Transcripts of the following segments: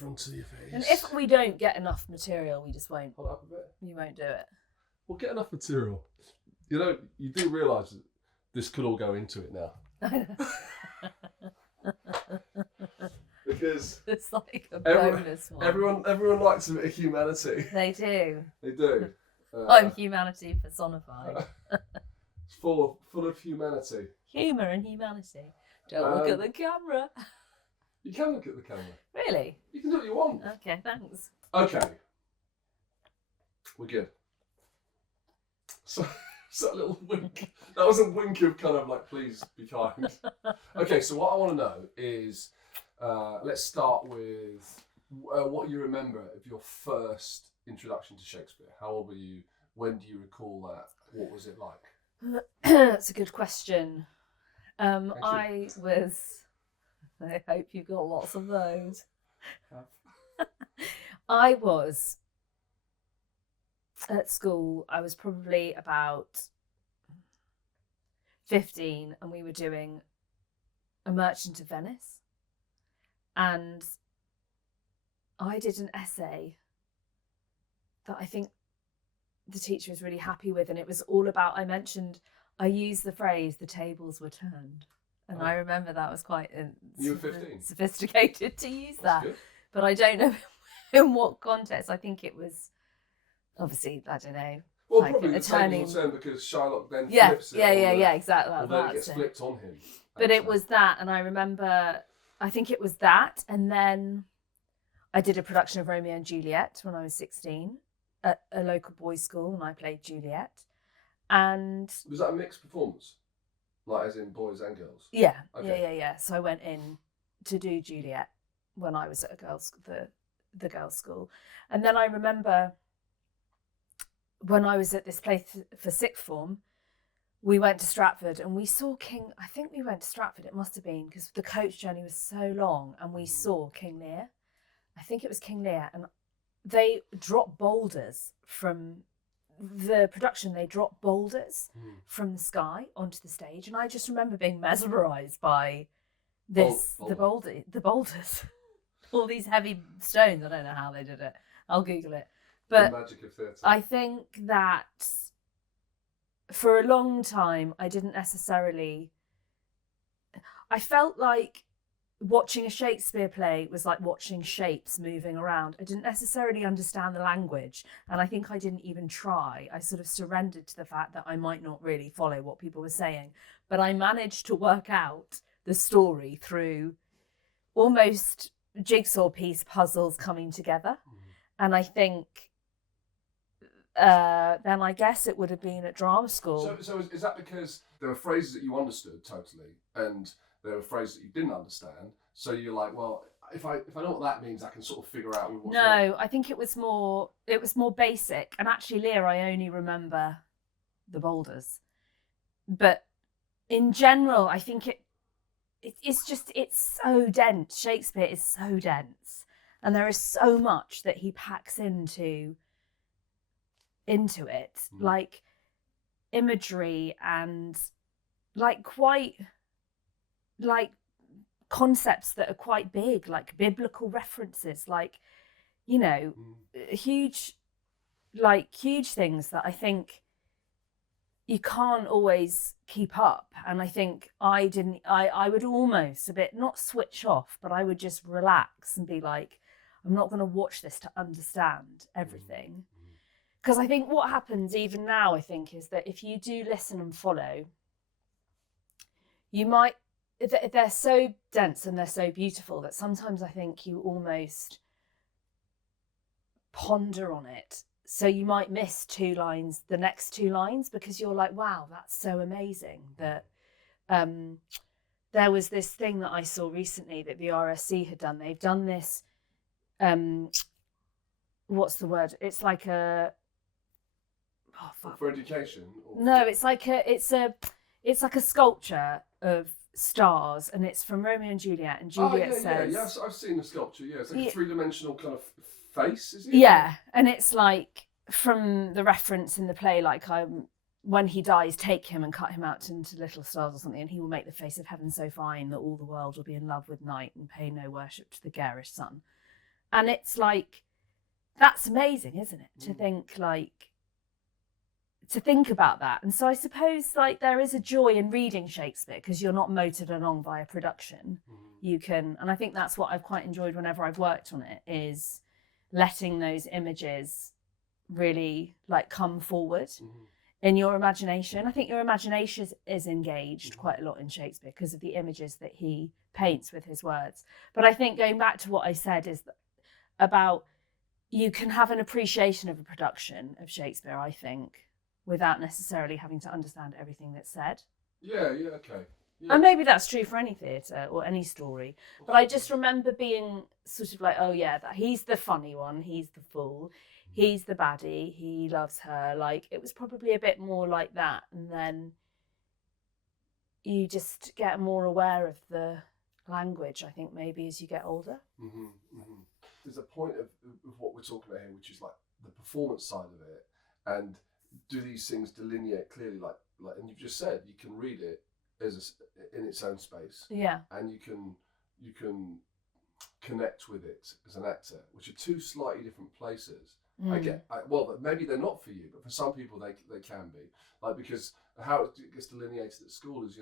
in front of your face. And if we don't get enough material, we just won't. Hold up a bit. You won't do it. We'll get enough material. You know, you do realise that this could all go into it now. Because it's like a bonus one. Everyone likes a bit of humanity. They do. They do. I'm humanity personified. It's full of humanity. Humour and humanity. Don't look at the camera. You can look at the camera. Really? You can do what you want. Okay, thanks. Okay. We're good. So a little wink. That was a wink of kind of like, please be kind. Okay, so what I want to know is, let's start with what you remember of your first introduction to Shakespeare. How old were you? When do you recall that? What was it like? That's a good question. I hope you've got lots of those. I was at school. I was probably about 15, and we were doing A Merchant of Venice. And I did an essay that I think the teacher was really happy with, and it was all about, I used the phrase, the tables were turned. And I remember that was quite you were 15. Sophisticated to use that. Good. But I don't know in what context. I think it was, obviously, I don't know. Well, like probably the tables will turn because Shylock then flips it. Yeah, exactly. Or then it gets flipped on him. But it was that, and I remember, I think it was that, and then I did a production of Romeo and Juliet when I was 16 at a local boys' school, and I played Juliet. And was that a mixed performance, like as in boys and girls? Yeah, okay. yeah. So I went in to do Juliet when I was at the girls' school, and then I remember when I was at this place for sixth form, we went to Stratford and we saw King. I think we went to Stratford. It must have been because the coach journey was so long, and we saw King Lear. I think it was King Lear, and they dropped boulders from the production. They dropped boulders from the sky onto the stage, and I just remember being mesmerised by this. The boulders, all these heavy stones. I don't know how they did it. I'll Google it. But the magic of theatre. I think that for a long time, I didn't necessarily. I felt like watching a Shakespeare play was like watching shapes moving around. I didn't necessarily understand the language, and I think I didn't even try. I sort of surrendered to the fact that I might not really follow what people were saying, but I managed to work out the story through almost jigsaw piece puzzles coming together. And I think then I guess it would have been at drama school. So is that because there were phrases that you understood totally, and there were phrases that you didn't understand? So you're like, well, if I know what that means, I can sort of figure out what's No, I think it was more basic. And actually, Lear, I only remember the boulders. But in general, I think it's so dense. Shakespeare is so dense, and there is so much that he packs into it, like imagery and like quite like concepts that are quite big, like biblical references, like, you know, huge things that I think you can't always keep up. And I think I would almost a bit, not switch off, but I would just relax and be like, I'm not going to watch this to understand everything. Because I think what happens even now, I think, is that if you do listen and follow, you might, they're so dense and they're so beautiful that sometimes I think you almost ponder on it. So you might miss the next two lines, because you're like, wow, that's so amazing. That there was this thing that I saw recently that the RSC had done. They've done this, what's the word? It's like a... For education? No, it's like a sculpture of stars, and it's from Romeo and Juliet, and Juliet says... Yeah, I've seen the sculpture, yeah. It's like a three-dimensional kind of face, isn't it? Yeah, and it's like, from the reference in the play, like, when he dies, take him and cut him out into little stars or something, and he will make the face of heaven so fine that all the world will be in love with night and pay no worship to the garish sun. And it's like, that's amazing, isn't it? To think about that. And so I suppose like there is a joy in reading Shakespeare because you're not motored along by a production. You can, and I think that's what I've quite enjoyed whenever I've worked on it, is letting those images really like come forward in your imagination. I think your imagination is engaged quite a lot in Shakespeare because of the images that he paints with his words. But I think going back to what I said is about, you can have an appreciation of a production of Shakespeare, I think, without necessarily having to understand everything that's said. Yeah, okay. Yeah. And maybe that's true for any theatre or any story. But I just remember being sort of like, oh yeah, that he's the funny one, he's the fool, he's the baddie, he loves her. Like, it was probably a bit more like that. And then you just get more aware of the language, I think, maybe as you get older. There's a point of what we're talking about here, which is like the performance side of it. And do these things delineate clearly, like and you've just said you can read it as in its own space, and you can connect with it as an actor, which are two slightly different places. Well, maybe they're not for you, but for some people they can be. Like, because how it gets delineated at school is,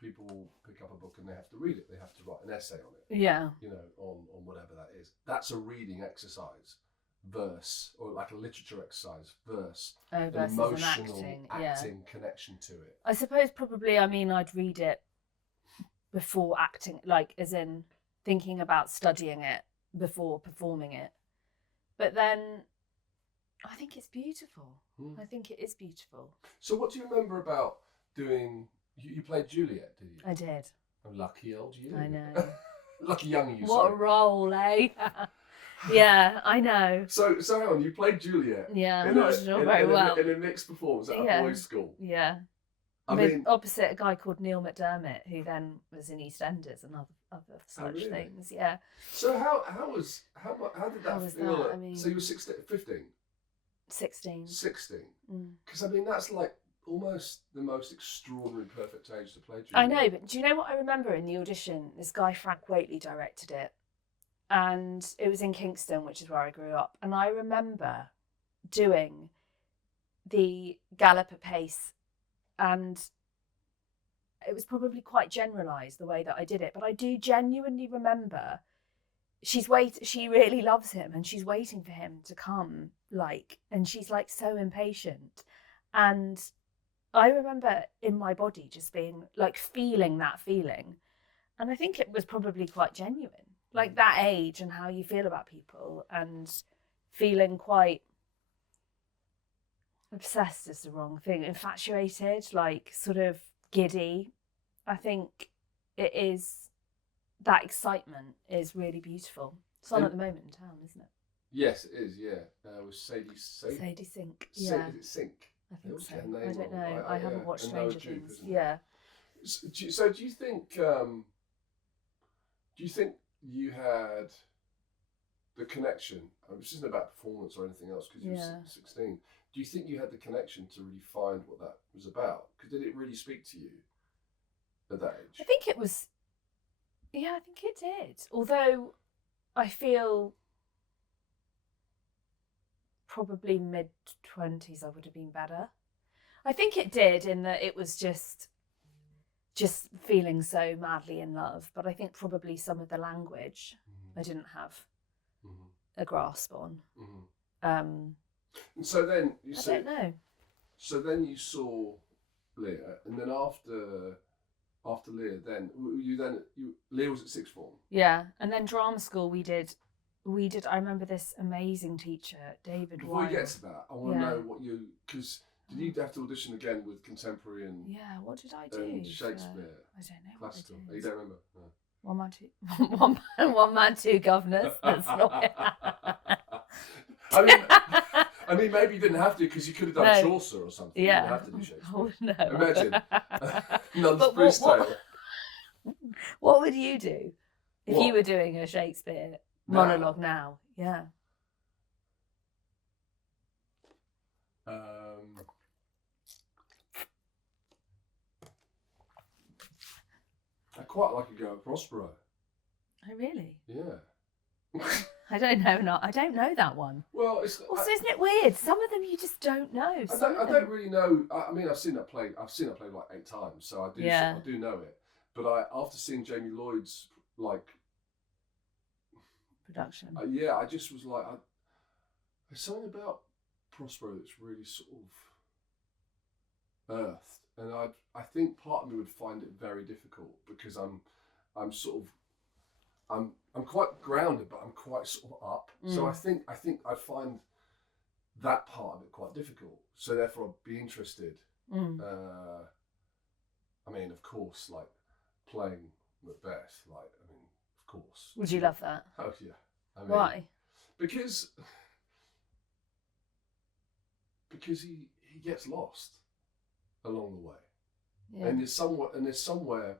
people will pick up a book and they have to read it. They have to write an essay on it. Yeah. On whatever that is. That's a reading exercise. Verse, or like a literature exercise, verse, an emotional acting connection to it. I suppose probably, I'd read it before acting, like as in thinking about studying it before performing it. But then I think it's beautiful. I think it is beautiful. So what do you remember about doing, you played Juliet, did you? I did. Lucky old you. I know. Lucky young you, What a role, eh? Yeah, I know. So hang on, you played Juliet. Yeah, I'm not sure very well. In a mixed performance at a boys' school. Yeah. I mean, opposite a guy called Neil McDermott, who then was in EastEnders and other such things. Yeah. So how did that feel? So you were 16, 15? 16. 16. Because that's like almost the most extraordinary, perfect age to play Juliet. I know, but do you know what I remember in the audition? This guy Frank Waitley directed it. And it was in Kingston, which is where I grew up. And I remember doing the galloper pace, and it was probably quite generalised the way that I did it. But I do genuinely remember she really loves him and she's waiting for him to come, and she's like so impatient. And I remember in my body just being like feeling that feeling. And I think it was probably quite genuine. Like that age and how you feel about people, and feeling quite obsessed is the wrong thing, infatuated, like sort of giddy. I think it is, that excitement is really beautiful. It's on at the moment in town, isn't it? Yes, it is, yeah. With Sadie Sink. Yeah. Is it Sink? I think so. I don't know. I haven't watched Stranger Things. Yeah. So do you think you had the connection? This isn't about performance or anything else, because you were 16. Do you think you had the connection to really find what that was about? Because did it really speak to you at that age? I think it was. Yeah, I think it did. Although I feel probably mid-20s I would have been better. I think it did, in that it was just feeling so madly in love. But I think probably some of the language I didn't have a grasp on. And so then I don't know. So then you saw Leah, and then after Leah, Leah was at sixth form. Yeah, and then drama school we did. I remember this amazing teacher, David. Before you get to that, I want to know what because did you have to audition again with contemporary and what did I do? Shakespeare. I don't know. Classical. You don't remember? No. One man, two governors. That's not it. I mean, maybe you didn't have to, because you could have done Chaucer or something. Yeah. You didn't have to do Shakespeare. Oh, no. Imagine. Nuns Priest Tale. What would you do if you were doing a Shakespeare monologue now? Yeah. I quite like a go at Prospero. Oh, really? Yeah. I don't know. I don't know that one. Well, it's Also, isn't it weird? Some of them you just don't know. I don't really know. I mean, I've seen that played like 8 times, so I do. Yeah. I do know it. But after seeing Jamie Lloyd's like production. I just was like, there's something about Prospero that's really sort of earthed, and I think part of me would find it very difficult because I'm sort of I'm quite grounded, but I'm quite sort of up. So I think I'd find that part of it quite difficult. So therefore, I'd be interested. I mean, of course, like playing Macbeth. Like, I mean, of course. Would you love that? Oh yeah. I mean, why? Because he gets lost along the way, Yeah. and there's somewhere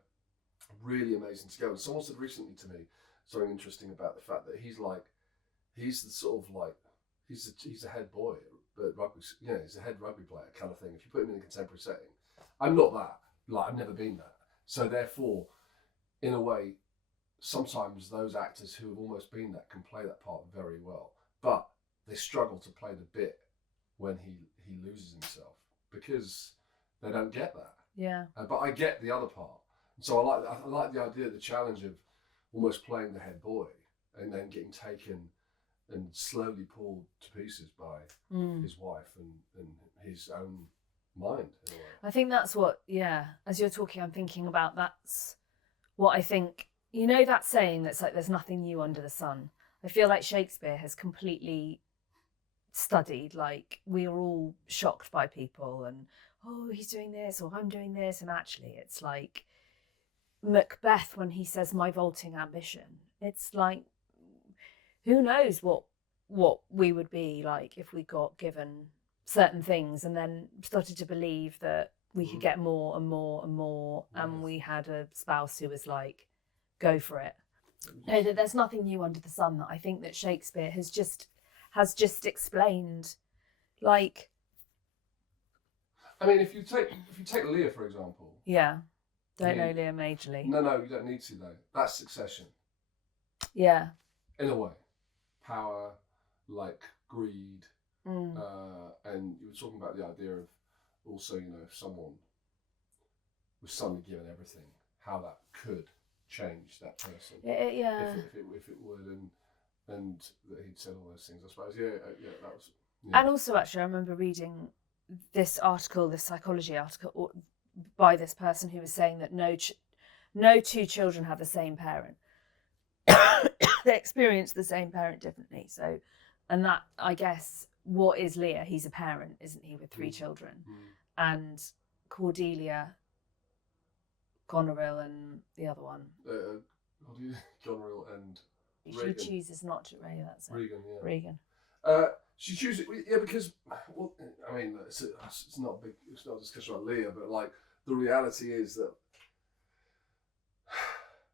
really amazing to go. And someone said recently to me something interesting about the fact that he's the sort of like he's a head boy at rugby. You know, he's a head rugby player kind of thing. If you put him in a contemporary setting, I'm not that. Like, I've never been that. So therefore, in a way, sometimes those actors who have almost been that can play that part very well, but they struggle to play the bit when he loses himself because they don't get that. Yeah. But I get the other part. So I like the idea, the challenge of almost playing the head boy and then getting taken and slowly pulled to pieces by his wife and his own mind in a way. I think that's what, as you're talking, I'm thinking about that's what I think, you know, that saying that's like, there's nothing new under the sun. I feel like Shakespeare has completely studied, like, we are all shocked by people and, oh, he's doing this or I'm doing this. And actually it's like Macbeth, when he says my vaulting ambition, it's like, who knows what we would be like if we got given certain things and then started to believe that we could get more and more and more, and we had a spouse who was like, go for it. No, that there's nothing new under the sun. That I think that Shakespeare has just explained, like. I mean, if you take Lear, for example. Yeah, don't know Lear majorly. No, you don't need to though. That's Succession. Yeah. In a way, power, like greed, and you were talking about the idea of also, you know, if someone was suddenly given everything, how that could change that person. Yeah. If it would, and that he'd said all those things, I suppose. Yeah, that was. Yeah. And also, actually, I remember reading this article, this psychology article, by this person who was saying that no two children have the same parent. They experience the same parent differently. So, and that, I guess, what is Lear? He's a parent, isn't he, with 3 children? And Cordelia, Goneril, and the other one. Goneril and Regan. She chooses not to. That's it. Regan, yeah. Regan. She chooses, yeah, because, well, I mean, it's not a discussion about Lear, but like the reality is that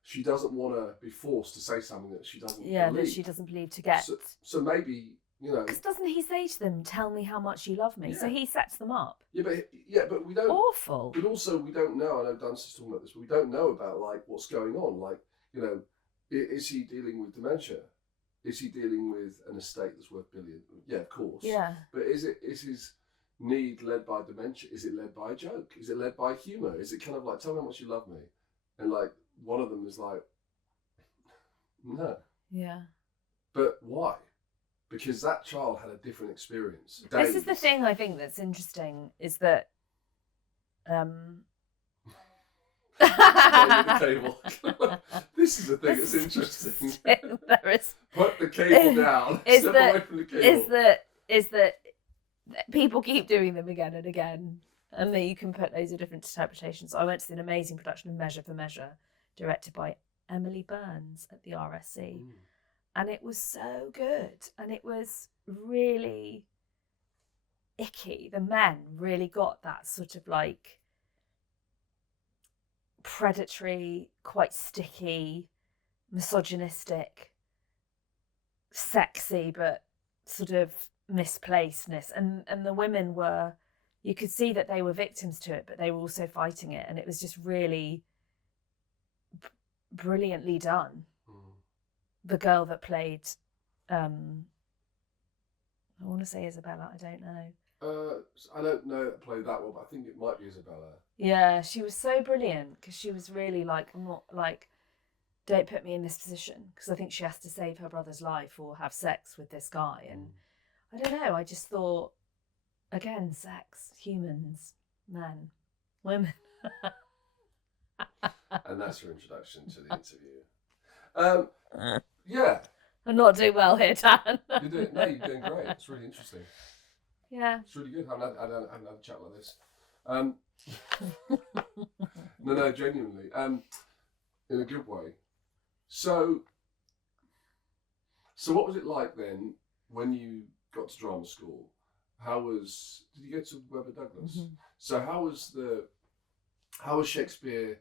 she doesn't want to be forced to say something that she doesn't believe. That she doesn't believe to get. So maybe, you know. Because doesn't he say to them, "Tell me how much you love me"? Yeah. So he sets them up. Yeah, but we don't. Awful. But also we don't know. I know Dunce is talking about this, but we don't know about like what's going on. Like, you know, is he dealing with dementia? Is he dealing with an estate that's worth billions? Yeah, of course. Yeah. But is his need led by dementia? Is it led by a joke? Is it led by humour? Is it kind of like, tell me how much you love me? And like one of them is like, no. Yeah. But why? Because that child had a different experience. This is the thing I think that's interesting, is that the cable. This is the thing that's interesting. Put the cable down. Step away from the cable. Is that people keep doing them again and again, and then you can put loads of different interpretations. I went to an amazing production of Measure for Measure, directed by Emily Burns at the RSC, and it was so good, and it was really icky. The men really got that sort of like predatory, quite sticky, misogynistic, sexy, but sort of misplacedness. And the women were, you could see that they were victims to it, but they were also fighting it. And it was just really brilliantly done. The girl that played I want to say Isabella. I don't know. I don't know that play that well, but I think it might be Isabella. Yeah, she was so brilliant because she was really like, I'm not like, don't put me in this position, because I think she has to save her brother's life or have sex with this guy. And I don't know, I just thought, again, sex, humans, men, women. And that's your introduction to the interview. Yeah. I'm not doing well here, Dan. You're doing great. It's really interesting. Yeah. It's really good. I haven't had a chat like this. No, genuinely. In a good way. So what was it like then when you got to drama school? Did you go to Webber Douglas? Mm-hmm. So how was Shakespeare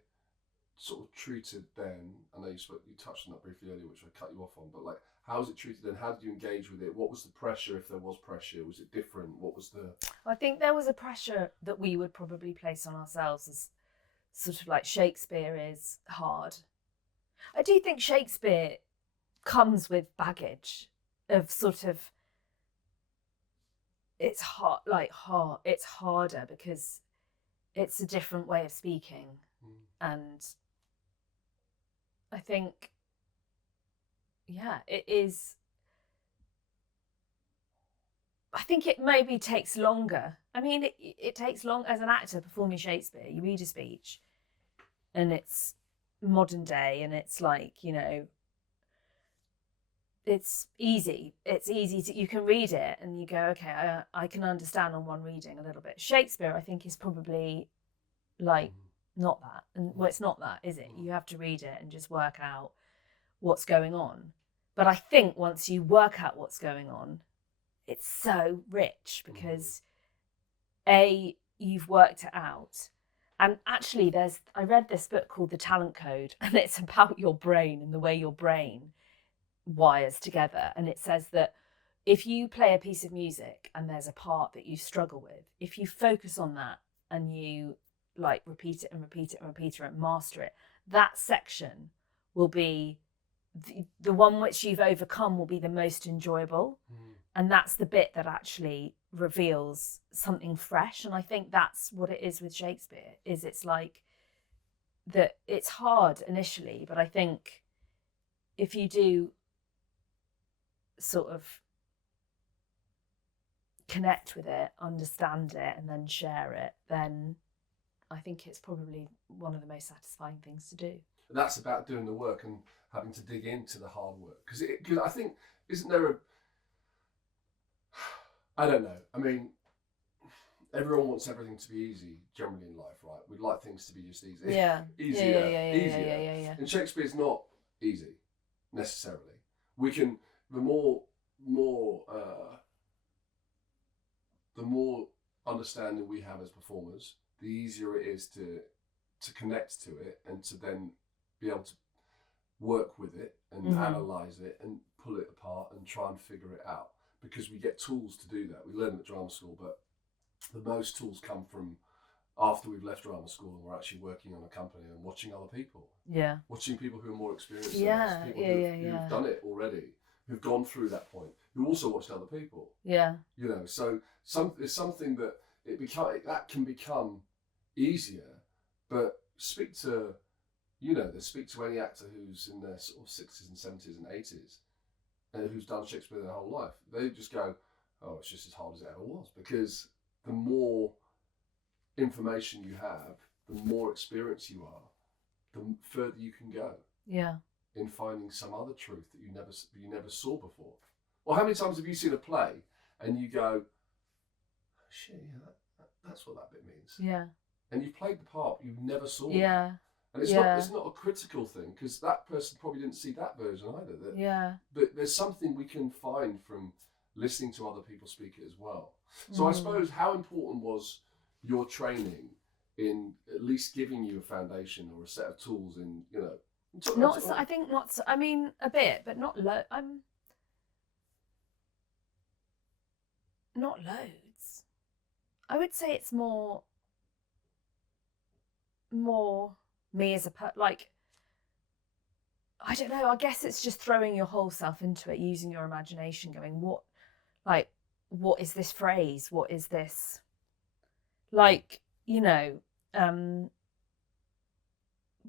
sort of treated then? I know you touched on that briefly earlier, which I cut you off on, but like, how was it treated then? How did you engage with it? What was the pressure, if there was pressure? Was it different? What was the... I think there was a pressure that we would probably place on ourselves, as sort of like Shakespeare is hard. I do think Shakespeare comes with baggage of sort of, it's harder because it's a different way of speaking. And I think, yeah, it is. I think it maybe takes longer. I mean, it takes long as an actor performing Shakespeare. You read a speech and it's modern day and it's like, you know, it's easy. It's easy to, you can read it and you go, okay, I can understand on one reading a little bit. Shakespeare, I think, is probably like not that. And well, it's not that, is it? You have to read it and just work out what's going on. But I think once you work out what's going on, it's so rich because you've worked it out. And actually I read this book called The Talent Code, and it's about your brain and the way your brain wires together. And it says that if you play a piece of music and there's a part that you struggle with, if you focus on that and you like repeat it and repeat it and repeat it and master it, that section will be the one which you've overcome will be the most enjoyable. And that's the bit that actually reveals something fresh. And I think that's what it is with Shakespeare, is it's like that it's hard initially, but I think if you do sort of connect with it, understand it, and then share it, then I think it's probably one of the most satisfying things to do. That's about doing the work and having to dig into the hard work. Because I think, isn't there I don't know. I mean, everyone wants everything to be easy generally in life, right? We'd like things to be just easy. Yeah. Easier. Yeah. And Shakespeare's not easy, necessarily. We can, the more understanding we have as performers, the easier it is to connect to it and to then be able to work with it and analyse it and pull it apart and try and figure it out. Because we get tools to do that. We learn at drama school, but the most tools come from after we've left drama school and we're actually working on a company and watching other people. Yeah. Watching people who are more experienced than us, people who've done it already, who've gone through that point, who also watched other people. Yeah. You know, so it's something that that can become easier, but speak to any actor who's in their sort of 60s and 70s and 80s. Who's done Shakespeare their whole life, they just go, oh, it's just as hard as it ever was. Because the more information you have, the more experience you are, the further you can go. Yeah. In finding some other truth that you never saw before. Well, how many times have you seen a play and you go, oh, shit, yeah, that's what that bit means. Yeah. And you've played the part, you never saw. Yeah. That. And it's not a critical thing, because that person probably didn't see that version either. But there's something we can find from listening to other people speak it as well. So I suppose, how important was your training in at least giving you a foundation or a set of tools in, you know? I think not so, I mean, a bit, but not not loads. I would say it's more me as a like, I don't know, I guess it's just throwing your whole self into it, using your imagination, going, what is this phrase? What is this? Like,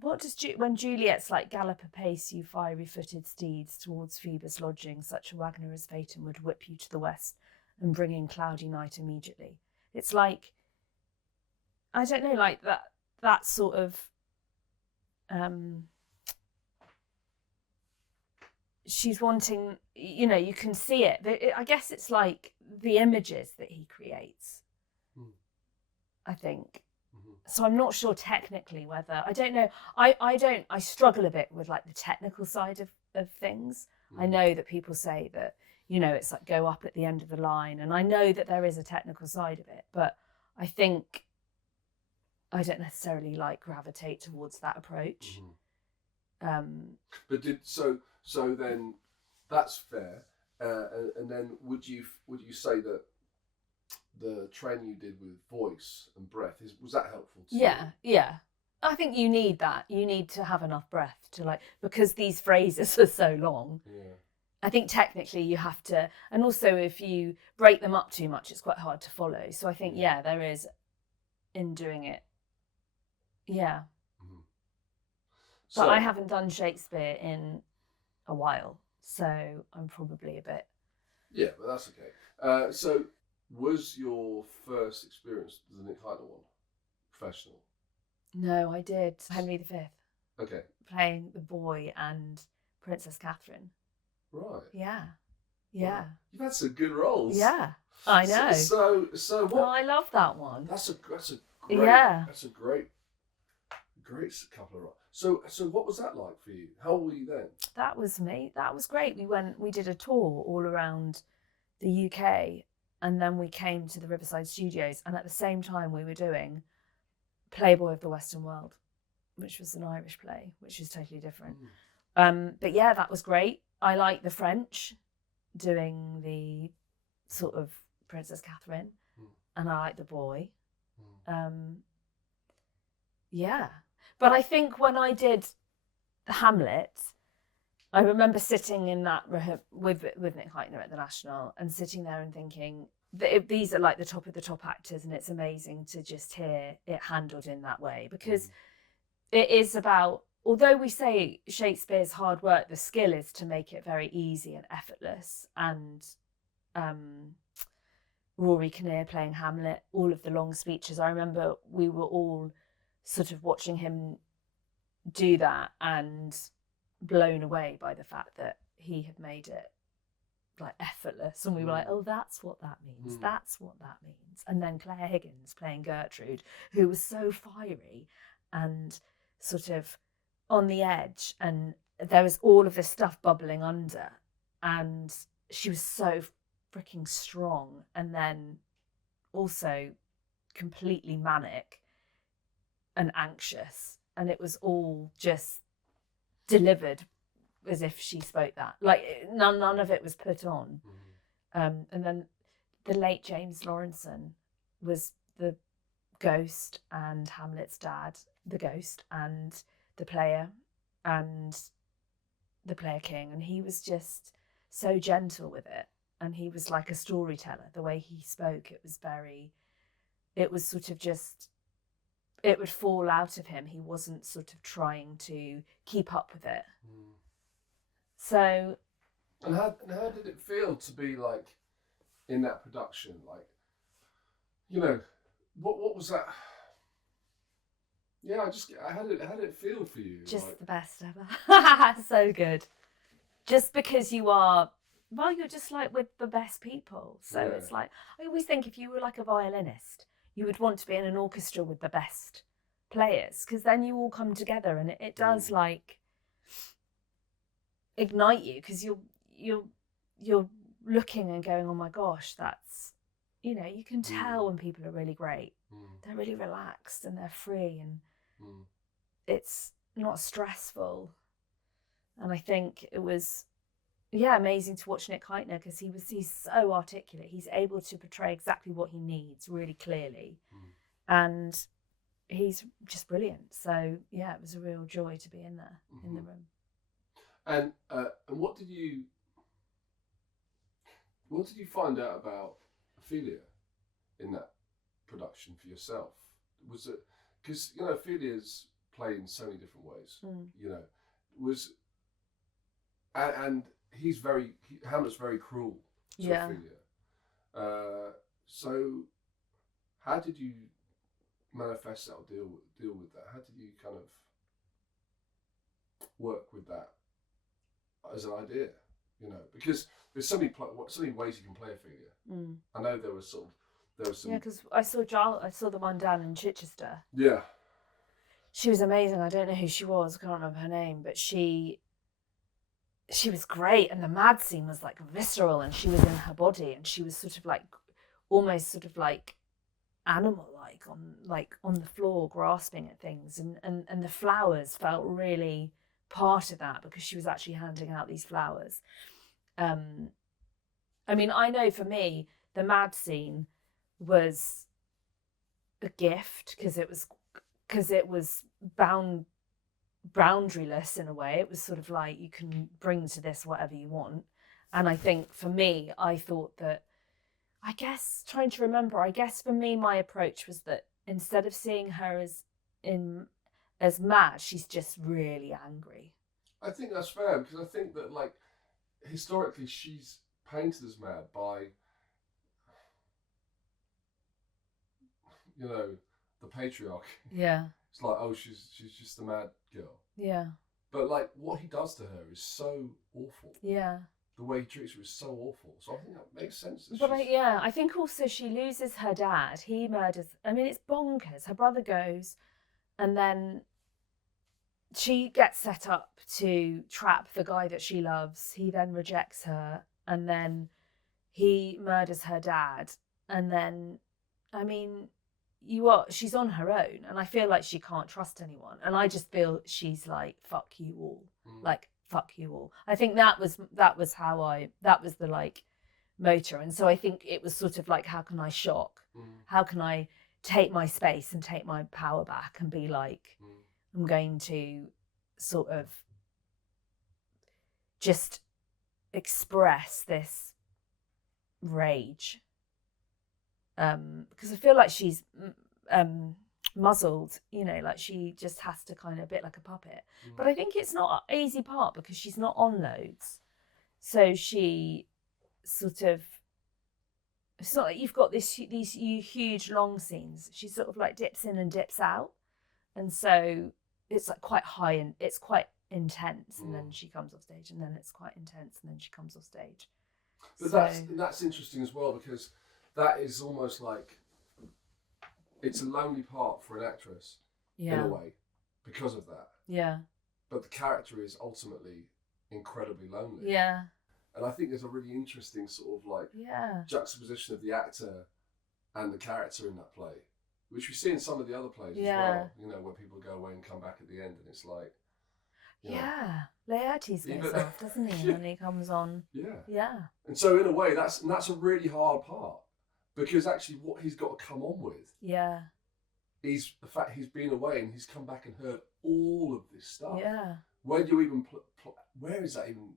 what does when Juliet's like, gallop apace, you fiery-footed steeds, towards Phoebus' lodging, such a waggoner as Phaeton would whip you to the west and bring in cloudy night immediately. It's like, I don't know, like that sort of she's wanting, you can see it. I guess it's like the images that he creates, I think. So I'm not sure technically whether, I don't know. I struggle a bit with like the technical side of things. I know that people say that, it's like go up at the end of the line. And I know that there is a technical side of it, but I think I don't necessarily like gravitate towards that approach. But so then that's fair. And then would you say that the training you did with voice and breath was that helpful to you? Yeah. I think you need that. You need to have enough breath to because these phrases are so long. Yeah. I think technically you have to, and also if you break them up too much, it's quite hard to follow. So I think, there is in doing it. Yeah. But I haven't done Shakespeare in a while, so I'm probably a bit. Yeah, but that's okay. So was your first experience the Nick Heidner one professional? No, I did Henry V. Okay. Playing the boy and Princess Catherine. Right. Yeah. Wow. You've had some good roles. Yeah, I know. So what? Oh, I love that one. That's a great. Yeah. That's a great couple of roles. So what was that like for you? How old were you then? That was me. That was great. We did a tour all around the UK, and then we came to the Riverside Studios, and at the same time we were doing Playboy of the Western World, which was an Irish play, which is totally different. But yeah, that was great. I like the French doing the sort of Princess Catherine, and I like the boy. Yeah. But I think when I did Hamlet, I remember sitting in that with Nick Heidner at the National and sitting there and thinking, these are like the top of the top actors, and it's amazing to just hear it handled in that way, because it is about, although we say Shakespeare's hard work, the skill is to make it very easy and effortless. And Rory Kinnear playing Hamlet, all of the long speeches, I remember we were all sort of watching him do that and blown away by the fact that he had made it like effortless, and we were like, oh, that's what that means. That's what that means. And then Claire Higgins playing Gertrude, who was so fiery and sort of on the edge, and there was all of this stuff bubbling under, and she was so freaking strong, and then also completely manic and anxious, and it was all just delivered as if she spoke that. Like none of it was put on. And then the late James Lawrenson was the ghost and Hamlet's dad, the ghost and the player king, and he was just so gentle with it, and he was like a storyteller. The way he spoke, it was sort of just, it would fall out of him. He wasn't sort of trying to keep up with it. So. And how did it feel to be like in that production? Like, what was that? Yeah, how did it feel for you? Just like, the best ever. So good. Just because you're just like with the best people. So it's like, I always think if you were like a violinist, you would want to be in an orchestra with the best players, because then you all come together, and it does like ignite you, because you're looking and going, oh my gosh, that's, you can tell when people are really great. They're really relaxed and they're free, and it's not stressful. And I think it was amazing to watch Nick Heidner, because he's so articulate. He's able to portray exactly what he needs really clearly, and he's just brilliant. So yeah, it was a real joy to be in there in the room. And what did you find out about Ophelia in that production for yourself? Was it because Ophelia's played in so many different ways? You know, was and Hamlet's very cruel to Ophelia. So how did you manifest that or deal with that? How did you kind of work with that as an idea? Because there's so many ways you can play Ophelia. I know there was some. Yeah, because I saw the one down in Chichester. Yeah. She was amazing. I don't know who she was. I can't remember her name, but she was great, and the mad scene was like visceral, and she was in her body, and she was sort of like almost sort of like animal like on the floor grasping at things, and the flowers felt really part of that because she was actually handing out these flowers. I mean, I know for me the mad scene was a gift because it was boundaryless in a way. It was sort of like you can bring to this whatever you want. And I think for me, I thought that, I guess for me, my approach was that instead of seeing her as mad, she's just really angry. I think that's fair because I think that like historically she's painted as mad by the patriarch. Yeah. It's like, oh, she's just a mad girl. Yeah. But like what he does to her is so awful. Yeah. The way he treats her is so awful. So I think that makes sense. I think also she loses her dad. He murders. I mean, it's bonkers. Her brother goes, and then she gets set up to trap the guy that she loves. He then rejects her, and then he murders her dad. And then, I mean, she's on her own, and I feel like she can't trust anyone. And I just feel she's like, fuck you all. Like, fuck you all. I think that was the like motor. And so I think it was sort of like, how can I shock? How can I take my space and take my power back and be like, I'm going to sort of just express this rage. Because I feel like she's muzzled, like she just has to kind of, a bit like a puppet. But I think it's not an easy part because she's not on loads. So she sort of, it's not like you've got these huge long scenes. She sort of like dips in and dips out. And so it's like quite high and it's quite intense. And then she comes off stage, and then it's quite intense, and then she comes off stage. But that's interesting as well, because that is almost like it's a lonely part for an actress in a way because of that. Yeah. But the character is ultimately incredibly lonely. Yeah. And I think there's a really interesting sort of like juxtaposition of the actor and the character in that play, which we see in some of the other plays as well. Where people go away and come back at the end, and it's like, Laertes goes off, doesn't he? When he comes on. Yeah. And so in a way, that's a really hard part. Because actually what he's got to come on with is the fact he's been away and he's come back and heard all of this stuff. Yeah. Where do you even, where is that even,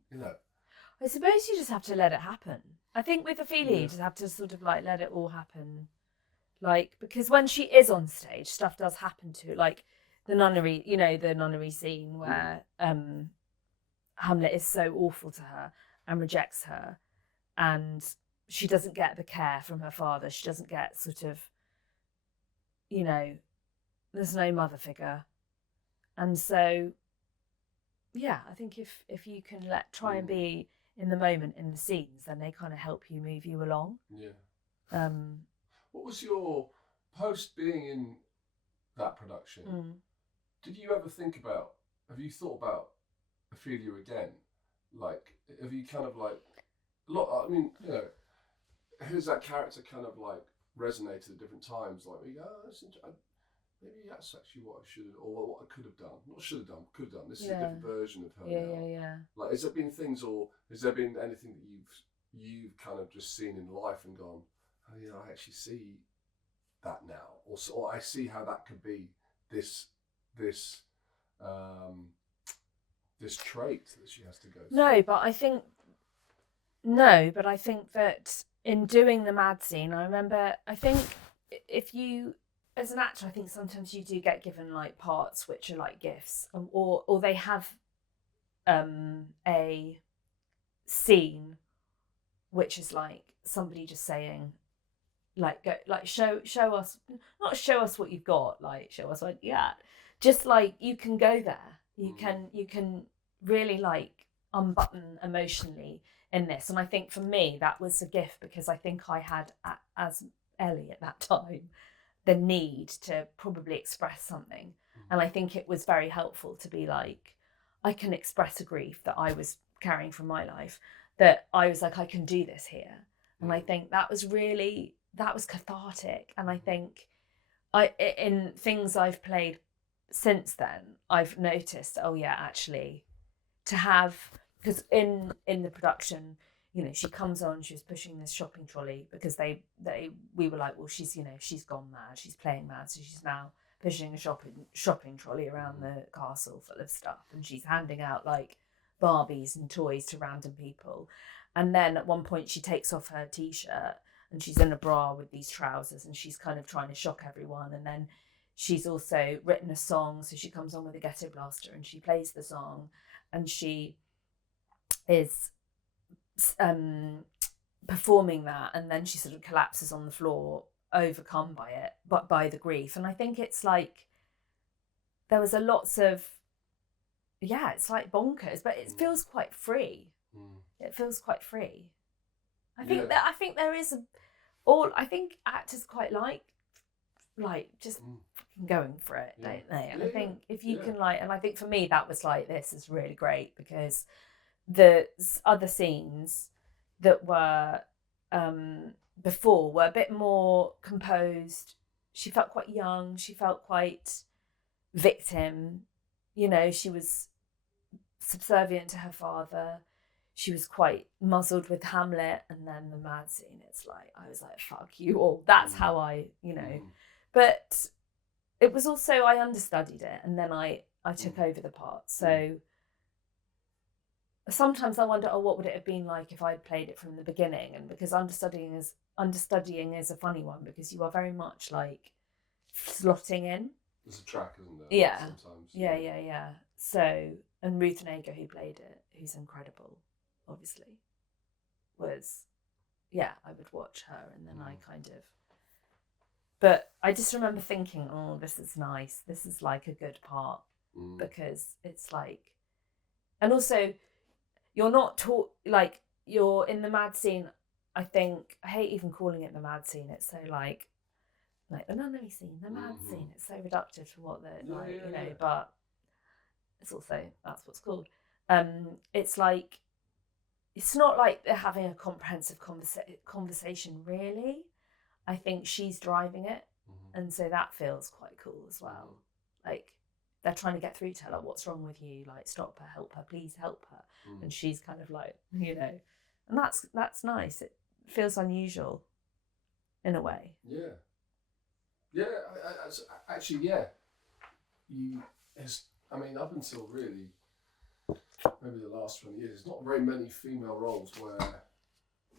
I suppose you just have to let it happen. I think with Ophelia, you just have to sort of like let it all happen. Like, because when she is on stage, stuff does happen to her. Like the nunnery scene where Hamlet is so awful to her and rejects her, and she doesn't get the care from her father. She doesn't get sort of, there's no mother figure. And so, I think if you can try and be in the moment in the scenes, then they kind of help you move you along. Yeah. What was your, post being in that production, did you ever have you thought about Ophelia again? Like, have you kind of like, who's that character kind of like resonated at different times? Like, maybe that's actually what I should, or what I could have done. Not should have done, could have done. This is a different version of her now. Yeah. Like, has there been things, or has there been anything that you've kind of just seen in life and gone, oh, I actually see that now, or I see how that could be this this trait that she has to go through. No, but I think that in doing the mad scene, I think if you, as an actor, I think sometimes you do get given like parts which are like gifts, or they have a scene which is like somebody just saying, like, go, like show us, not show us what you've got, like show us what, yeah, just like you can go there, you can really like unbutton emotionally in this. And I think for me that was a gift, because I think I had, as Ellie at that time, the need to probably express something. And I think it was very helpful to be like, I can express a grief that I was carrying from my life, that I was like, I can do this here. And I think that was cathartic. And I think in things I've played since then, I've noticed, oh yeah, actually, to have, because in the production, you know, she comes on, she was pushing this shopping trolley because we were like, well, she's, you know, she's gone mad, she's playing mad, so she's now pushing a shopping trolley around the castle full of stuff, and she's handing out like Barbies and toys to random people. And then at one point she takes off her t-shirt and she's in a bra with these trousers, and she's kind of trying to shock everyone. And then she's also written a song, so she comes on with a ghetto blaster and she plays the song, and she is performing that, and then she sort of collapses on the floor, overcome by it, but by the grief. And I think it's like there was a lots of, yeah, it's like bonkers, but it feels quite free. It feels quite free. I think there is I think actors quite like just going for it, don't they? And I think if you can and I think for me that was like, this is really great, because the other scenes that were before were a bit more composed. She felt quite young, she felt quite victim, you know, she was subservient to her father, she was quite muzzled with Hamlet. And then the mad scene, it's like, I was like, fuck you all. That's how I, you know. But it was also, I understudied it, and then I took over the part. So sometimes I wonder, what would it have been like if I'd played it from the beginning? And because understudying is a funny one, because you are very much like slotting in. There's a track, isn't there? Yeah. Sometimes. Yeah. So, and Ruth Nager, who played it, who's incredible, obviously, was, yeah, I would watch her, and then I kind of, but I just remember thinking, oh, this is nice. This is like a good part, because it's like, and also you're not taught, like you're in the mad scene. I think, I hate even calling it the mad scene. It's so like the nunnery scene, the mad scene. It's so reductive to what the but it's also, that's what's called. It's like, it's not like they're having a comprehensive conversation, really. I think she's driving it, and so that feels quite cool as well. Like, they're trying to get through to her, like, what's wrong with you? Like, stop her, help her, please help her. And she's kind of like, you know, and that's nice. It feels unusual in a way. Yeah, actually, yeah. I mean, up until really maybe the last 20 years, there's not very many female roles where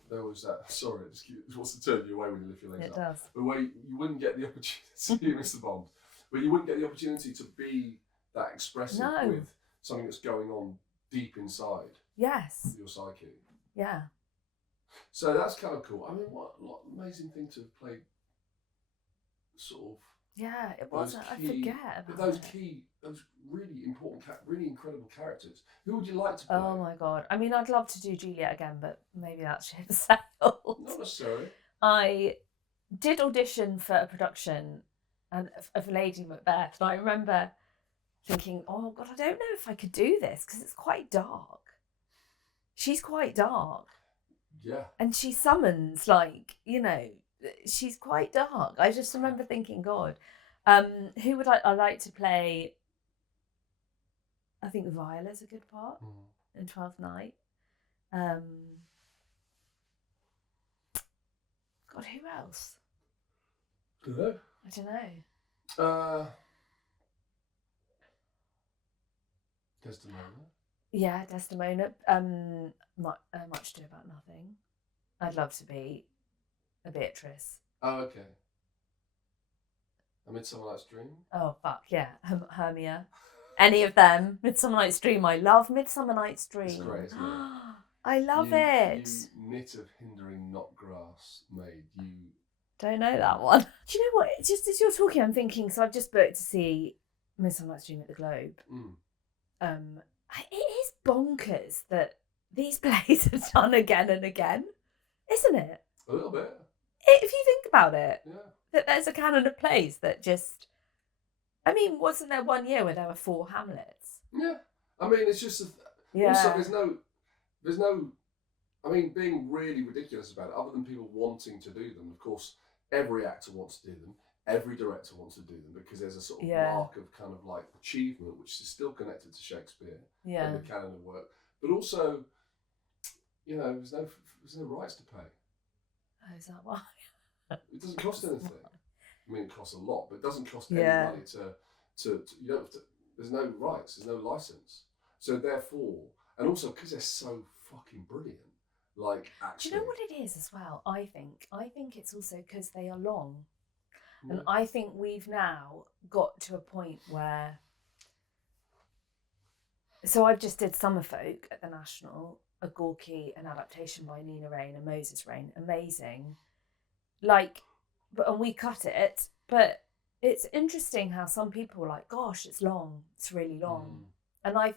there was that. Sorry, it wants to turn you away when you lift your legs up. It does. But where you wouldn't get the opportunity, Mr. Bond, where you wouldn't get the opportunity to be that expressive with something that's going on deep inside. Yes. Your psyche. Yeah. So that's kind of cool. I mean, what amazing thing to have played. Sort of. Yeah, it wasn't. I forget about those really important, really incredible characters. Who would you like to play? Oh my god! I mean, I'd love to do Juliet again, but maybe that's ship sailed. Not necessarily. I did audition for a production of Lady Macbeth, and I remember thinking, oh god, I don't know if I could do this, because it's quite dark. She's quite dark. Yeah. And she summons, like, you know, she's quite dark. I just remember thinking, God, who would I like to play? I think Viola's a good part in 12th Night. God, who else? I don't know. I don't know. Desdemona. Yeah, Desdemona. Much Ado About Nothing. I'd love to be a Beatrice. Oh, okay. A Midsummer Night's Dream. Oh fuck yeah, Hermia. Any of them. Midsummer Night's Dream. I love Midsummer Night's Dream. It's great, isn't it? I love it. You knit of hindering not grass made you. Don't know that one. Do you know what? Just as you're talking, I'm thinking. So I've just booked to see Midsummer Night's Dream at the Globe. It is bonkers that these plays are done again and again, isn't it? A little bit. If you think about it, Yeah. that there's a canon of plays that just. I mean, wasn't there one year where there were 4 Hamlets? Yeah. I mean, it's just. Also, there's no. I mean, being really ridiculous about it, other than people wanting to do them. Of course, every actor wants to do them. Every director wants to do them because there's a sort of mark of kind of like achievement, which is still connected to Shakespeare and the canon of work. But also, you know, there's no rights to pay. Oh, is that why? It doesn't cost anything. I mean, it costs a lot, but it doesn't cost any money to you don't have to. There's no rights. There's no license. So therefore, and also because they're so fucking brilliant. Like, actually, do you know what it is as well? I think it's also because they are long. And I think we've now got to a point where. So I've just did Summerfolk at the National, a Gorky, an adaptation by Nina Rain and Moses Rain, amazing. And we cut it, but it's interesting how some people were like, "Gosh, it's long, it's really long," and I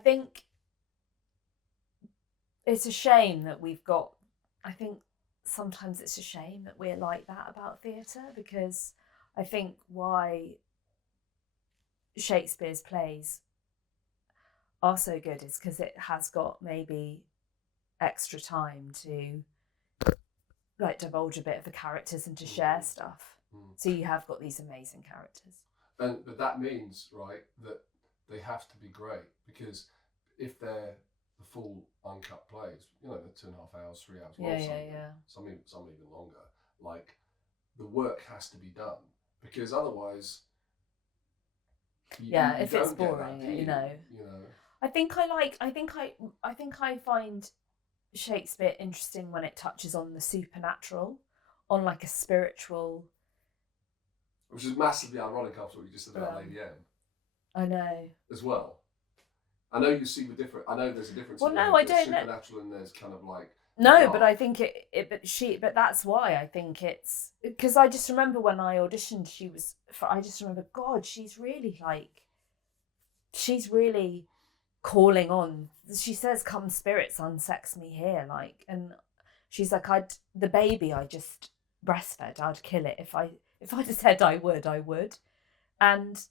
think it's a shame that we've got. I think. Sometimes it's a shame that we're like that about theatre, because I think why Shakespeare's plays are so good is because it has got maybe extra time to like divulge a bit of the characters and to share stuff. So you have got these amazing characters. But that means, right, that they have to be great, because if they're the full uncut plays, you know, they're 2.5 hours, 3 hours, some even longer. Like, the work has to be done, because otherwise, if it's boring, you know. I think I find Shakespeare interesting when it touches on the supernatural, on like a spiritual. Which is massively ironic after what you just said about Lady M. I know. As well. I know you see the difference. I know there's a difference. Well, no, I don't know. Supernatural and there's kind of like. No, but I think but that's why I think it's because I just remember when I auditioned, I just remember, God, she's really calling on. She says, "Come spirits, unsex me here," like, and she's like, the baby I just breastfed, I'd kill it if I'd have said I would, and.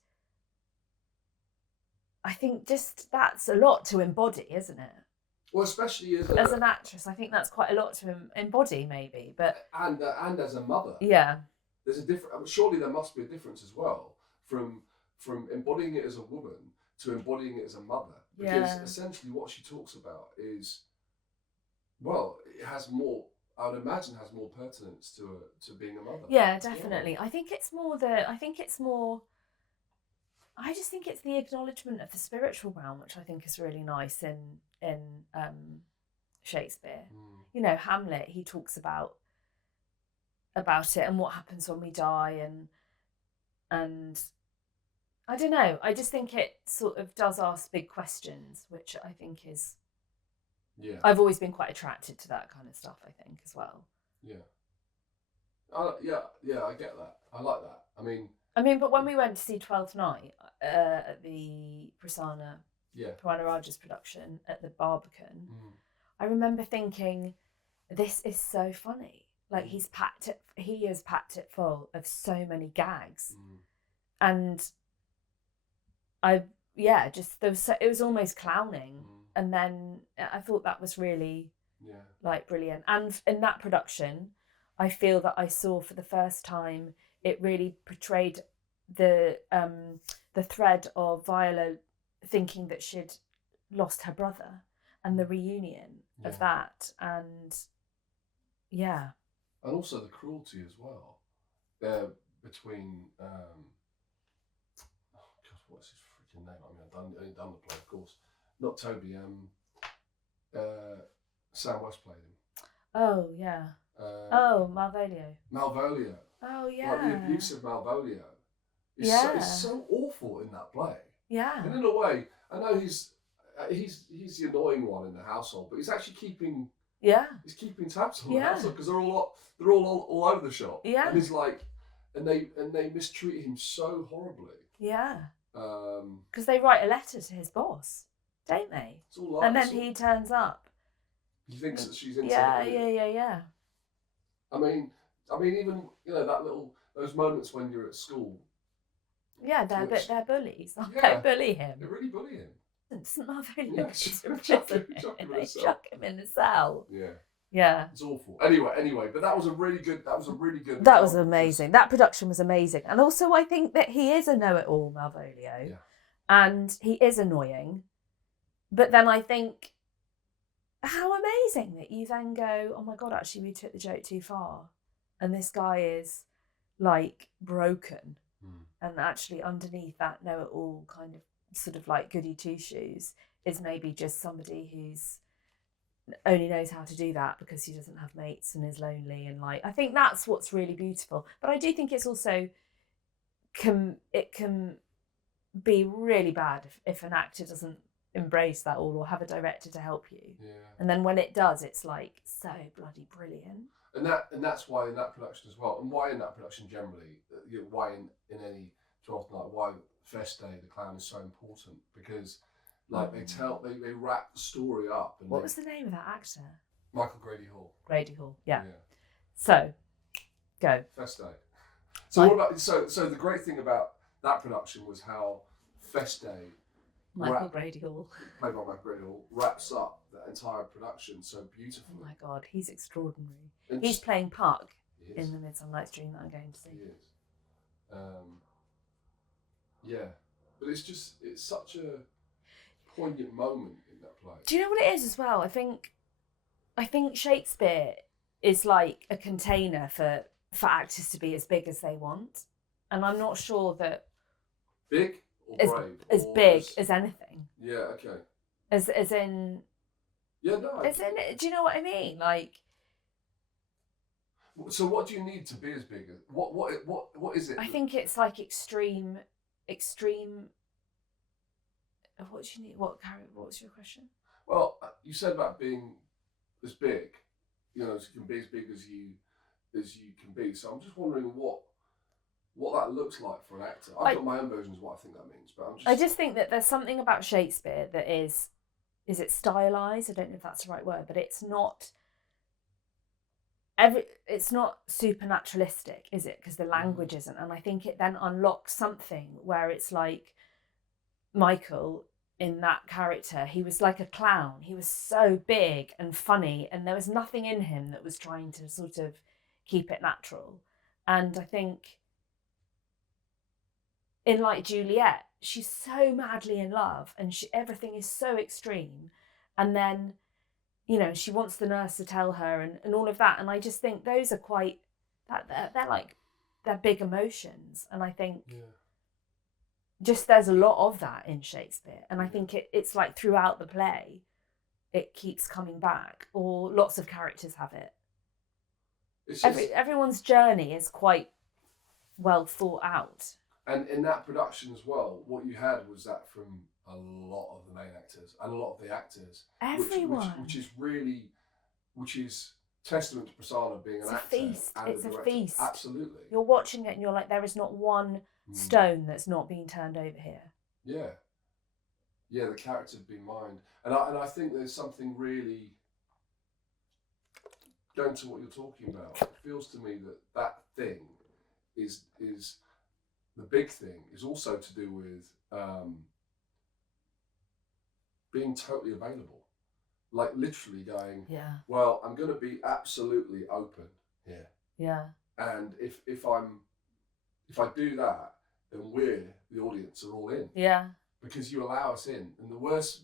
I think just that's a lot to embody, isn't it? Well, especially as an actress, I think that's quite a lot to embody, maybe. But and as a mother, there's a different. Surely there must be a difference as well from embodying it as a woman to embodying it as a mother, because essentially what she talks about is, well, it has more. I would imagine has more pertinence to being a mother. Yeah, definitely. Well. I think it's more. I just think it's the acknowledgement of the spiritual realm, which I think is really nice in Shakespeare. You know, Hamlet, he talks about it and what happens when we die, and I don't know. I just think it sort of does ask big questions, which I think is. Yeah. I've always been quite attracted to that kind of stuff, I think, as well. Yeah. Yeah, I get that. I like that. I mean, but when we went to see 12th Night at the Prasanna Rajas production at the Barbican, I remember thinking, this is so funny. Like, he has packed it full of so many gags. And it was almost clowning. And then I thought that was really like brilliant. And in that production, I feel that I saw for the first time, it really portrayed the thread of Viola thinking that she'd lost her brother and the reunion of that, and and also the cruelty as well between what's his freaking name? I mean, I've only done the play, of course, not Toby. Sam West played him. Oh yeah. Malvolio. Malvolio. Oh yeah. Like the abuse of Malvolio. It's so awful in that play. Yeah. And in a way, I know he's the annoying one in the household, but he's actually keeping tabs on the household because they're all over the shop. Yeah. And he's like, and they mistreat him so horribly. Yeah. Because they write a letter to his boss, don't they? It's all like, and then he turns up. He thinks that she's into Yeah. I mean, even those moments when you're at school. Yeah, they're bullies. They bully him. They really bully him. Doesn't Malvolio chuck him in the cell? Yeah. Yeah. It's awful. Anyway, but that was a really good. That was amazing. That production was amazing, and also I think that he is a know-it-all, Malvolio, and he is annoying. But then I think, how amazing that you then go, oh my god, actually we took the joke too far, and this guy is like broken, and actually underneath that know-it-all kind of sort of like goody two-shoes is maybe just somebody who's only knows how to do that because he doesn't have mates and is lonely, and like I think that's what's really beautiful. But I do think it's also can be really bad if an actor doesn't embrace that all or have a director to help you. Yeah. And then when it does, it's like so bloody brilliant. And that's why in that production as well, and why in that production generally, why in any 12th night, why Fest Day the clown is so important, because like they wrap the story up. And what was the name of that actor? Michael Grady Hall. Grady Hall, yeah. So, go. Fest Day. So what about so the great thing about that production was how Fest Day, Michael Grady Hall, played by Michael Grady Hall, wraps up the entire production so beautifully. Oh my god, he's extraordinary. He's playing Puck in the Midsummer Night's Dream that I'm going to see. He is. Yeah, but it's such a poignant moment in that play. Do you know what it is as well? I think Shakespeare is like a container for actors to be as big as they want, and I'm not sure that big or brave as big as anything. Yeah, okay. As in. Yeah, no. As in, do you know what I mean? Like. So what do you need to be as big as what is it? I think it's like extreme. What do you need? What's your question? Well, you said about being as big, as you can be as big as you can be. So I'm just wondering what that looks like for an actor. I've got my own versions of what I think that means, but I just think that there's something about Shakespeare that is it stylized? I don't know if that's the right word, but it's not. It's not supernaturalistic, is it? Because the language isn't, and I think it then unlocks something where it's like Michael in that character. He was like a clown. He was so big and funny, and there was nothing in him that was trying to sort of keep it natural. And I think in like Juliet, she's so madly in love, and everything is so extreme, and then. She wants the nurse to tell her and all of that. And I just think those are quite, they're big emotions. And I think just there's a lot of that in Shakespeare. And I think it's like throughout the play, it keeps coming back, or lots of characters have it. Everyone's journey is quite well thought out. And in that production as well, what you had was that from a lot of the main actors and a lot of the actors. Everyone. Which is testament to Prasanna being an actor. Feast. And it's a a feast. Absolutely. You're watching it and you're like, there is not one stone that's not being turned over here. Yeah. Yeah, the characters have been mined. And I think there's something really, going to what you're talking about, it feels to me that thing is the big thing is also to do with being totally available, like literally going, well, I'm going to be absolutely open here. Yeah. And if I do that, then the audience are all in. Yeah. Because you allow us in, and the worst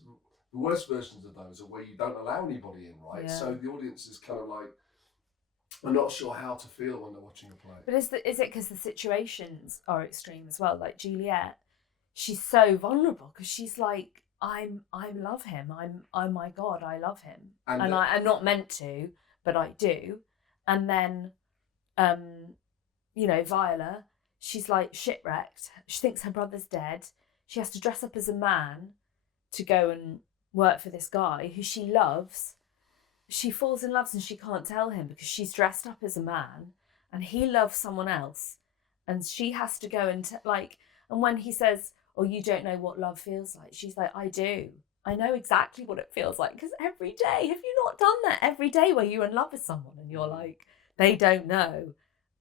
versions of those are where you don't allow anybody in, right? Yeah. So the audience is kind of like, I'm not sure how to feel when they're watching a play. But is it because the situations are extreme as well? Like Juliet, she's so vulnerable because she's like, I love him. Oh my God, I love him. And I'm not meant to, but I do. And then, Viola, she's like shipwrecked. She thinks her brother's dead. She has to dress up as a man to go and work for this guy who she loves. She falls in love and she can't tell him because she's dressed up as a man and he loves someone else. And she has to go and and when he says, "Oh, you don't know what love feels like," she's like, "I do. I know exactly what it feels like because every day, have you not done that every day where you're in love with someone and you're like, they don't know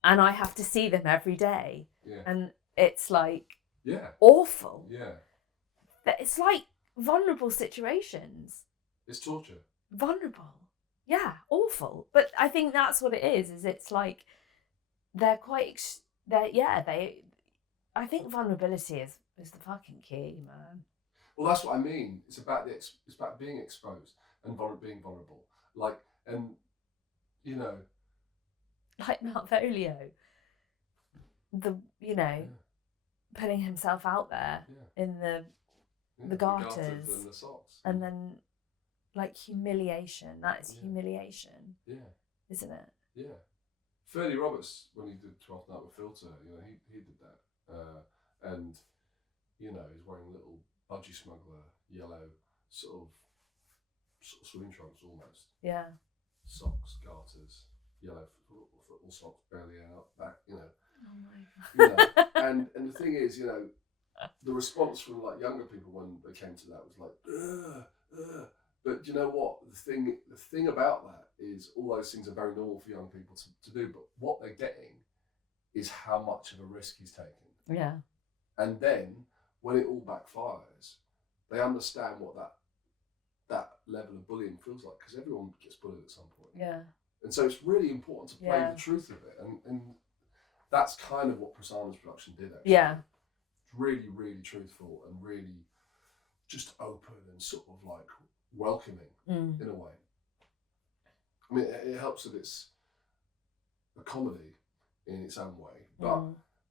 and I have to see them every day." Yeah. And it's like, yeah, awful. yeah, It's like vulnerable situations. it's torture. Vulnerable. Yeah, awful. But I think that's what it is it's like they're quite, I think vulnerability is the fucking key, man. Well, that's what I mean. It's about it's about being exposed and being vulnerable. Like, and you know, Like Malvolio, putting himself out there in the garters and the socks, and then like humiliation. That is humiliation. Yeah, isn't it? Yeah. Ferdy Roberts, when he did 12th Night with Filter, he did that, and he's wearing little budgie smuggler yellow sort of swimming trunks almost. Yeah. Socks, garters, yellow football socks, belly out, back. Oh my God. And the thing is, the response from like younger people when they came to that was like, ugh, ugh. But you know what? The thing about that is all those things are very normal for young people to do, but what they're getting is how much of a risk he's taking. Yeah. And then when it all backfires, they understand what that level of bullying feels like because everyone gets bullied at some point. Yeah. And so it's really important to play the truth of it. And that's kind of what Prasanna's production did actually. Yeah. Really, really truthful and really just open and sort of like welcoming in a way. I mean, it helps that it's a comedy in its own way,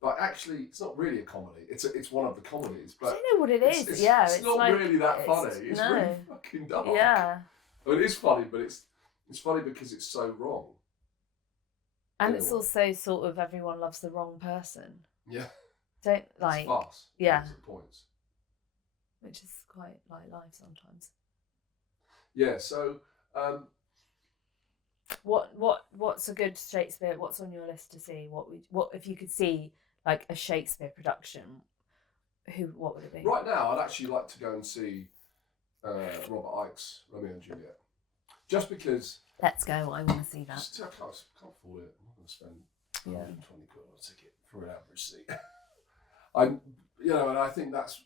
but actually, it's not really a comedy. It's one of the comedies. But I don't know what it is. It's not like, really that funny. It's really fucking dark. Yeah. I mean, it is funny, but it's funny because it's so wrong. And it's also sort of everyone loves the wrong person. Yeah. Don't like. It's fast. Yeah. At points. Which is quite like life sometimes. Yeah. So. What's a good Shakespeare? What's on your list to see? What if you could see like a Shakespeare production? What would it be? Right now, I'd actually like to go and see Robert Icke's Romeo and Juliet, just because. Let's go. I want to see that. I can't afford it. I'm not going to spend 120 quid on a ticket for an average seat. And I think that's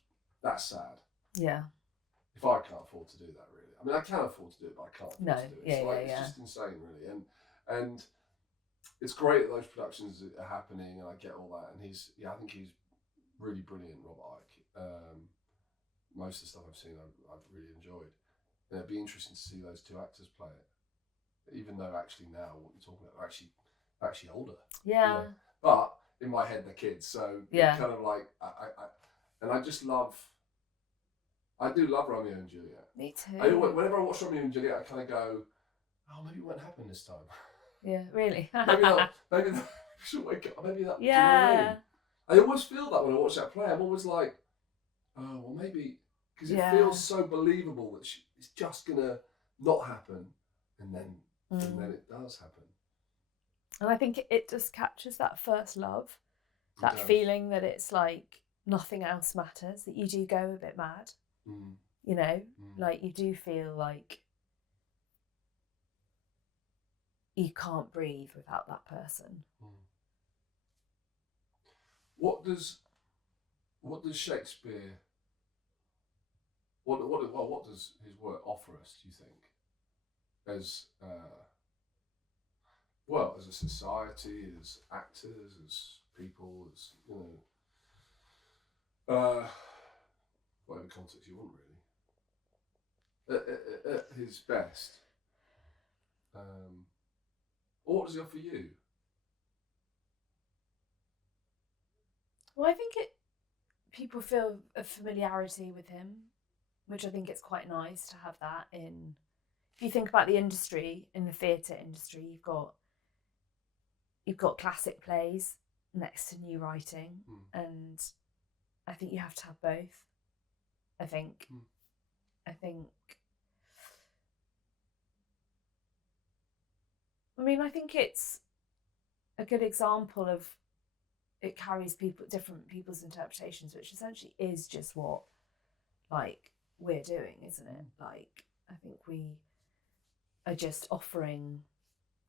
sad. Yeah. If I can't afford to do that, really. I mean, I can afford to do it, but I can't afford to do it. It's just insane, really. And it's great that those productions are happening, and I get all that. And I think he's really brilliant, Robert Icke. Most of the stuff I've seen, I've really enjoyed. And it'd be interesting to see those two actors play it, even though actually now what you're talking about are actually older. Yeah. But in my head, they're kids, so kind of like I do love Romeo and Juliet. Me too. Whenever I watch Romeo and Juliet, I kind of go, "Oh, maybe it won't happen this time." Yeah, really. Maybe that should wake up. Maybe that. Yeah. Do you know what I mean? I always feel that when I watch that play. I'm always like, "Oh, well, maybe," because it feels so believable that it's just gonna not happen, and then it does happen. And I think it just captures that first love, that feeling that it's like nothing else matters, that you do go a bit mad. Like you do feel like you can't breathe without that person. What does Shakespeare? What does his work offer us? Do you think, as as a society, as actors, as people, as whatever context you want, really. At his best, what does he offer you? Well, I think people feel a familiarity with him, which I think it's quite nice to have that in. If you think about the industry, in the theatre industry, you've got classic plays next to new writing, and I think you have to have both. I think it's a good example of it carries different people's interpretations, which essentially is just what like we're doing, isn't it? Like, I think we are just offering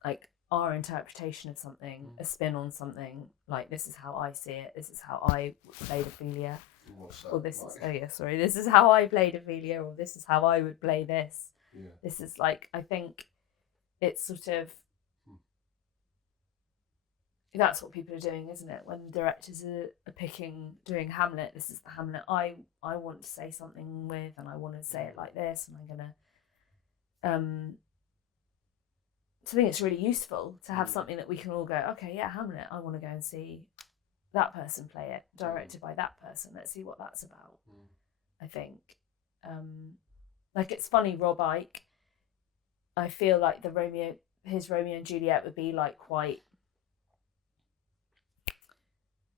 like our interpretation of something, a spin on something. Like, this is how I see it. This is how I played Ophelia. Or this is how I played Ophelia, or this is how I would play this. Yeah. This is like, I think it's sort of, that's what people are doing, isn't it? When directors are doing Hamlet, this is the Hamlet I want to say something with, and I want to say it like this, and I'm gonna so I think it's really useful to have something that we can all go, okay, yeah, Hamlet, I want to go and see that person play it, directed by that person. Let's see what that's about. I think. Like, it's funny, Rob Icke, I feel like his Romeo and Juliet would be like quite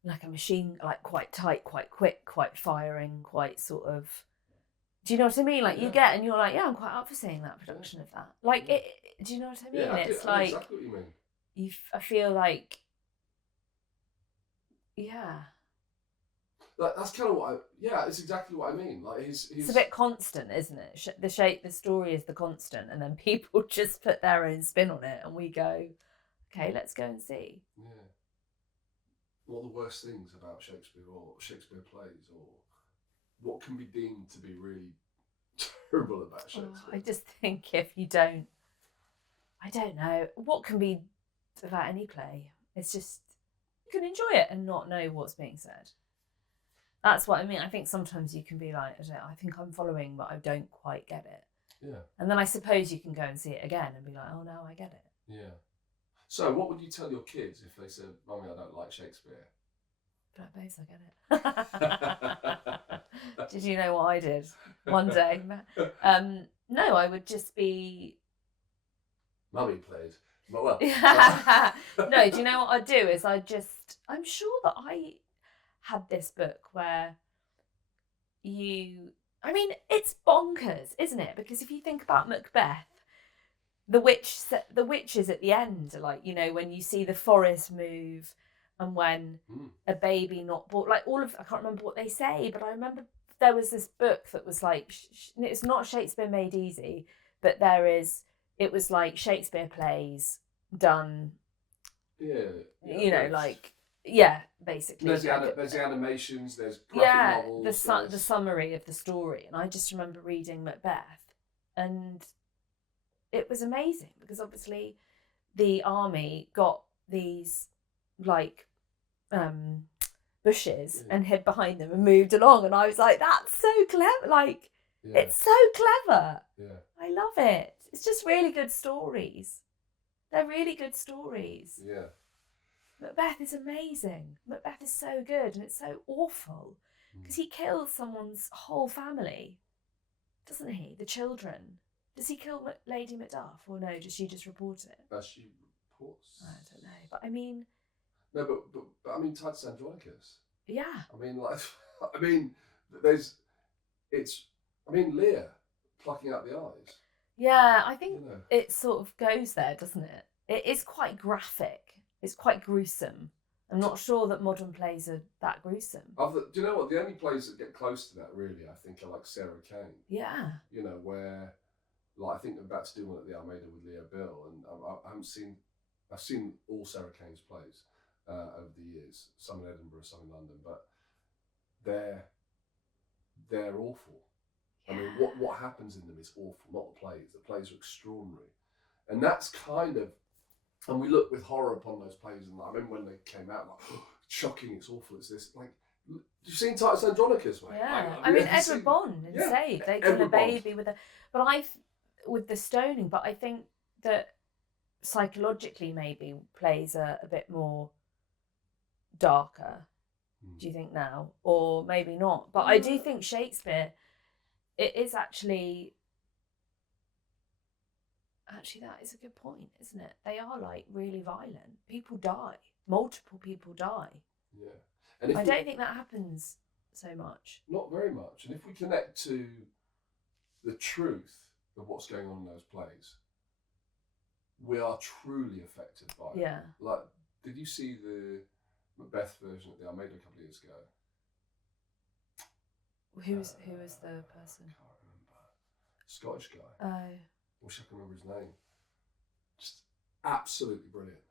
like a machine, like quite tight, quite quick, quite firing, quite sort of, do you know what I mean? Like, you get, and you're like, yeah, I'm quite up for seeing that production of that. Like, it, do you know what I mean? Yeah, It's I know like, exactly what you mean. I feel like, yeah. That's kind of it's exactly what I mean. Like, it's a bit constant, isn't it? The story is the constant, and then people just put their own spin on it, and we go, okay, let's go and see. Yeah. What are the worst things about Shakespeare or Shakespeare plays, or what can be deemed to be really terrible about Shakespeare? I just think if you don't, I don't know, what can be about any play? It's just, you can enjoy it and not know what's being said. That's what I mean. I think sometimes you can be like, I think I'm following, but I don't quite get it. Yeah. And then I suppose you can go and see it again and be like, oh, now I get it. Yeah. So what would you tell your kids if they said, Mummy, I don't like Shakespeare? But babes, I get it. Did you know what I did one day? No, I would just be... Mummy played. Well, no, do you know what I'd do is I'm sure that I had this book where it's bonkers, isn't it? Because if you think about Macbeth, the witch is at the end, like, you know, when you see the forest move, and when a baby not born, like, I can't remember what they say, but I remember there was this book that was like, it's not Shakespeare Made Easy, but it was like Shakespeare plays done, you know, like, yeah, basically. There's the animations, there's graphic novels. The summary of the story. And I just remember reading Macbeth, and it was amazing, because obviously the army got these like bushes and hid behind them and moved along, and I was like, that's so clever, like, it's so clever. I love it. It's just really good stories. They're really good stories. Macbeth is amazing. Macbeth is so good, and it's so awful, because he kills someone's whole family, doesn't he? The children. Does he kill Lady Macduff, or no? Does she just report it? She reports. I don't know, but I mean. No, but I mean, Titus Andronicus. Yeah. I mean, like, Lear plucking out the eyes. Yeah, I think it sort of goes there, doesn't it? It is quite graphic. It's quite gruesome. I'm not sure that modern plays are that gruesome. Do you know what? The only plays that get close to that, really, I think, are like Sarah Kane. Yeah. You know, where, like, I think they're about to do one at the Almeida with Leo Bill, and I've seen all Sarah Kane's plays over the years, some in Edinburgh, some in London, but they're awful. Yeah. I mean, what happens in them is awful, not the plays. The plays are extraordinary, and that's kind of. And we look with horror upon those plays, and I remember when they came out, like, oh, shocking, it's awful, it's this. Like, you've seen Titus Andronicus, mate? Yeah, I mean Edward Bond in Save, they kill a baby with the stoning. But I think that psychologically, maybe plays are a bit more darker. Do you think now, or maybe not? But I do think Shakespeare it is actually that is a good point, isn't it? They are like really violent. People die. Multiple people die. Yeah. And if I don't think that happens so much. Not very much. And if we connect to the truth of what's going on in those plays, we are truly affected by it. Yeah. Like, did you see the Macbeth version that I made a couple of years ago? Who was the person? I can't remember. Scottish guy. Oh. Wish I can remember his name. Just absolutely brilliant.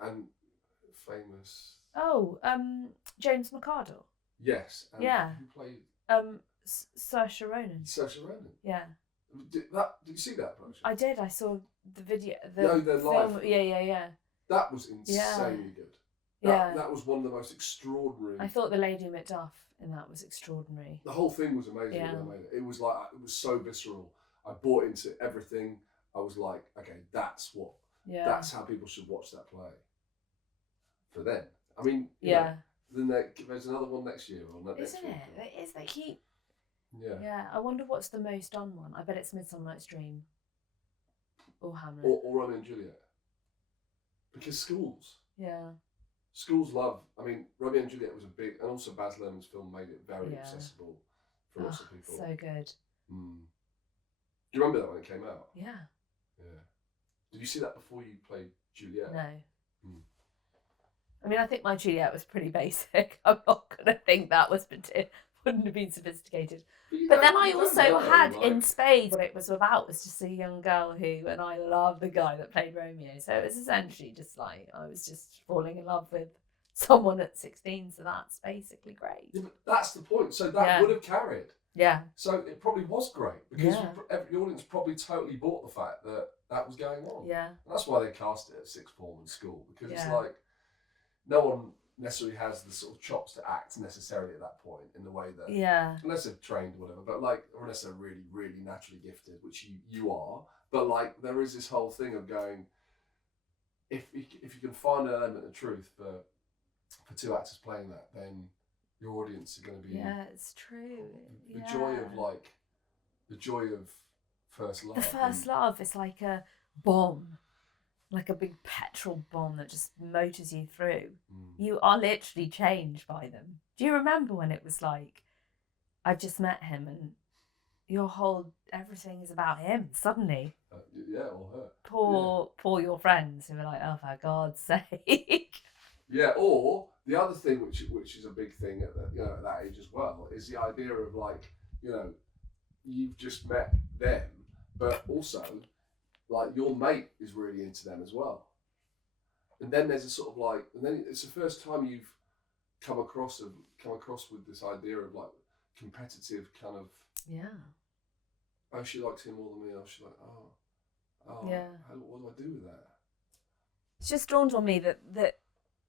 And famous. Oh, James McArdle. Yes. And Yeah. who played? Saoirse Ronan. Saoirse Ronan. Yeah. Did you see that production? I did. I saw the video. The film. live. Yeah. That was insanely good. That was one of the most extraordinary. I thought the Lady Macduff in that was extraordinary. The whole thing was amazing when I made it. It was so visceral. I bought into everything. I was like, okay, that's how people should watch that play. For them. I mean, you know, then there's another one next year or next Isn't week. it? It is. They keep. Yeah. Yeah. I wonder what's the most done one. I bet it's Midsummer Night's Dream. Or Hamlet. Or Romeo and Juliet. Because schools love. I mean, Romeo and Juliet was a big, and also Baz Luhrmann's film made it very accessible for lots of people. So good. Mm. Do you remember that when it came out? Yeah. Yeah. Did you see that before you played Juliet? No. Mm. I mean, I think my Juliet was pretty basic. I'm not gonna think that wouldn't have been sophisticated. But then I also had in spades what it was about was just a young girl and I love the guy that played Romeo. So it was essentially just like I was just falling in love with someone at 16. So that's basically great. Yeah, but that's the point. So that would have carried. Yeah. So it probably was great because the audience probably totally bought the fact that was going on. Yeah. And that's why they cast it at sixth form in school because it's like no one necessarily has the sort of chops to act necessarily at that point in the way that unless they're trained or whatever, but like or unless they're really, really naturally gifted, which you are. But like there is this whole thing of going if you can find an element of truth for two actors playing that, then your audience are going to be it's true. The joy of first love. The first love is like a bomb. Like a big petrol bomb that just motors you through. You are literally changed by them. Do you remember when it was like, I've just met him and everything is about him suddenly? Or her. Poor your friends who are like, oh, for God's sake. Yeah, or the other thing which is a big thing at that age as well is the idea of like, you've just met them, but also like your mate is really into them as well. And then there's a sort of like, and then it's the first time you've come across with this idea of like competitive kind of oh, she likes him more than me. Oh, she's like, what do I do with that? It's just dawned on me that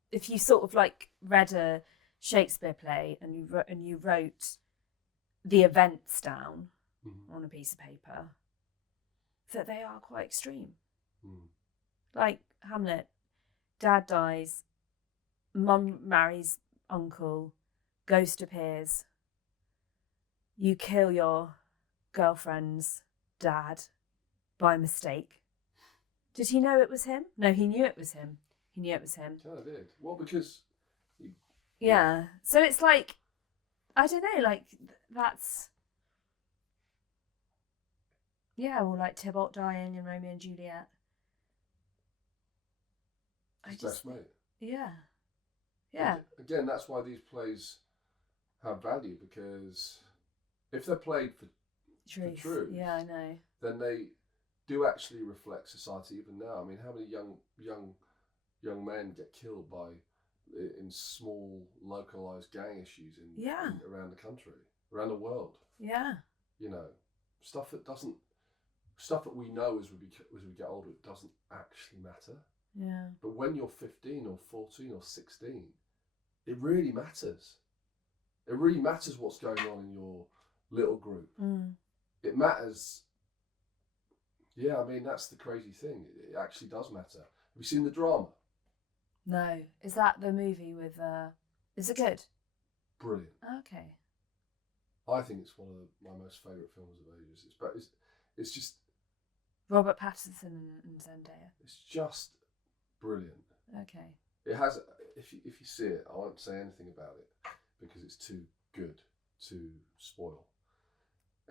if you sort of like read a Shakespeare play and you wrote the events down on a piece of paper, that they are quite extreme. Like Hamlet, dad dies, mum marries uncle, ghost appears, you kill your girlfriend's dad by mistake. Did he know it was him? No, he knew it was him. Kind of did. Well, because... Yeah. So it's like, I don't know, like, that's... Yeah, or like Tybalt dying in Romeo and Juliet. His best mate. Yeah. Yeah. Again, that's why these plays have value, because if they're played for truth, yeah, I know, then they do actually reflect society even now. I mean, how many young men get killed in small localized gang issues around the country, around the world? Yeah. Stuff that we know as we get older, it doesn't actually matter. Yeah. But when you're 15 or 14 or 16, it really matters. It really matters what's going on in your little group. It matters. Yeah, I mean, that's the crazy thing. It actually does matter. Have you seen the drama? No. Is that the movie with... Is it good? Brilliant. Okay. I think it's one of my most favourite films of ages. It's just Robert Pattinson and Zendaya. it's just brilliant. Okay. It has, if you see it, I won't say anything about it because it's too good to spoil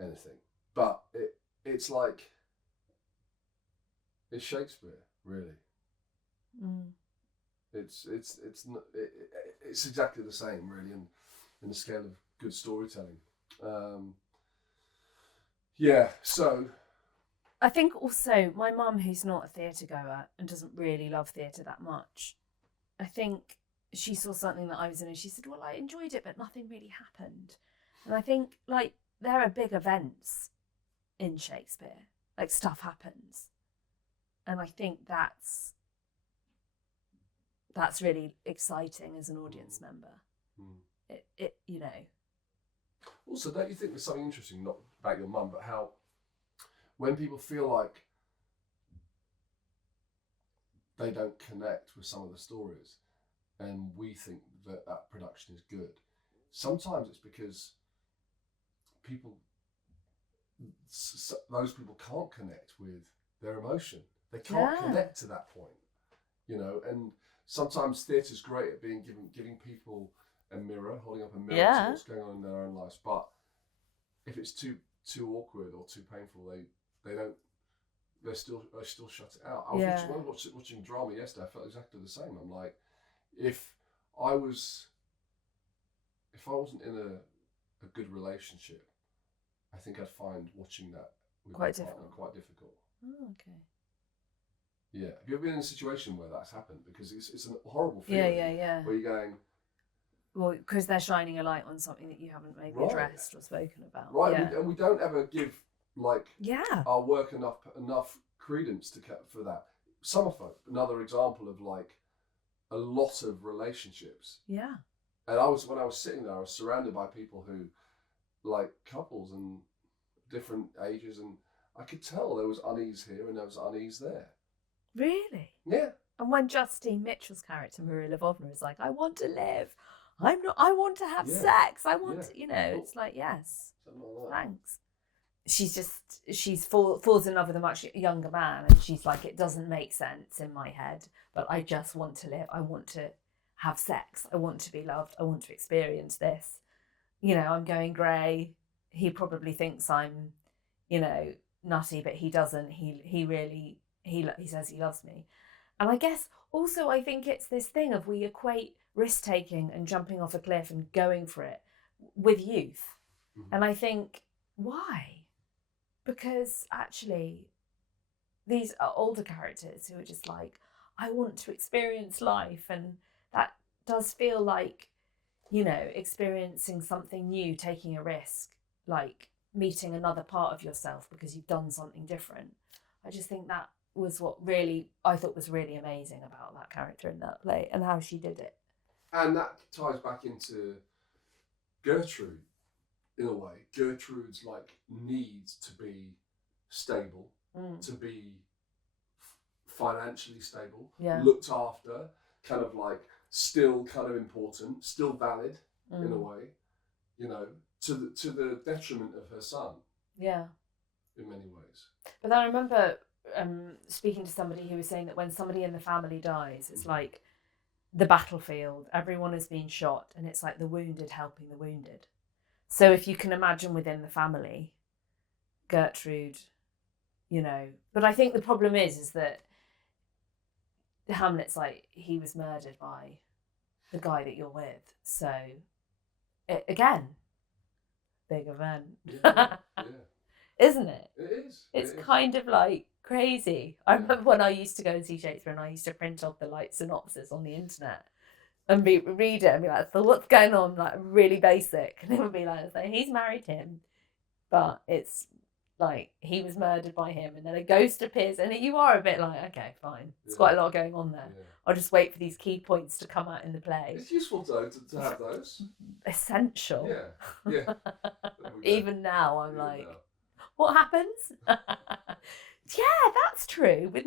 anything. But it's like, it's Shakespeare, really. Mm. It's exactly the same, really, in the scale of good storytelling. Yeah, so I think also my mum, who's not a theatre goer and doesn't really love theatre that much, I think she saw something that I was in and she said, well, I enjoyed it, but nothing really happened. And I think, like, there are big events in Shakespeare, like stuff happens. And I think that's really exciting as an audience member. It you know. Also, don't you think there's something interesting, not about your mum, but how when people feel like they don't connect with some of the stories and we think that production is good, sometimes it's because those people can't connect with their emotion. They can't connect to that point, and sometimes theatre's great at giving people a mirror, holding up a mirror to what's going on in their own lives. But if it's too awkward or too painful, they still shut it out. I was watching drama yesterday. I felt exactly the same. I'm like, if I wasn't in a good relationship, I think I'd find watching that with my partner quite difficult. Oh, okay. Yeah. Have you ever been in a situation where that's happened? Because it's a horrible feeling. Yeah. Where you're going, well, because they're shining a light on something that you haven't maybe addressed or spoken about. Right. Yeah. And we don't ever give our work enough credence for that. Summerfolk, another example of like a lot of relationships. Yeah. And when I was sitting there, I was surrounded by people who, like couples and different ages, and I could tell there was unease here and there was unease there. Really? Yeah. And when Justine Mitchell's character, Maria Livovna, is like, I want to live. I want to have sex. I want to, it's like, yes, thanks. She falls in love with a much younger man, and she's like, it doesn't make sense in my head, but I just want to live. I want to have sex. I want to be loved. I want to experience this. I'm going grey. He probably thinks I'm, nutty, but he doesn't. He says he loves me. And I guess also I think it's this thing of we equate risk-taking and jumping off a cliff and going for it with youth. Mm-hmm. And I think, why? Because actually these are older characters who are just like, I want to experience life. And that does feel like, experiencing something new, taking a risk, like meeting another part of yourself because you've done something different. I just think that was what I thought was really amazing about that character in that play and how she did it. And that ties back into Gertrude in a way. Gertrude's like needs to be stable, to be financially stable, looked after, kind of like still kind of important, still valid in a way, to the detriment of her son. Yeah. In many ways. But then I remember speaking to somebody who was saying that when somebody in the family dies, it's like the battlefield, everyone has been shot, and it's like the wounded helping the wounded. So if you can imagine within the family, Gertrude, but I think the problem is that Hamlet's like, he was murdered by the guy that you're with. So again, big event. Yeah. Isn't it? It is. It's kind of like crazy. I remember when I used to go and see Shakespeare and I used to print off the like synopsis on the internet and read it and be like, so what's going on? Like really basic. And it would be like, so he's married him, but it's like he was murdered by him, and then a ghost appears, and you are a bit like, okay, fine. There's quite a lot going on there. Yeah. I'll just wait for these key points to come out in the play. It's useful though to have those. Essential. Yeah. Even now, I'm what happens? Yeah, that's true. With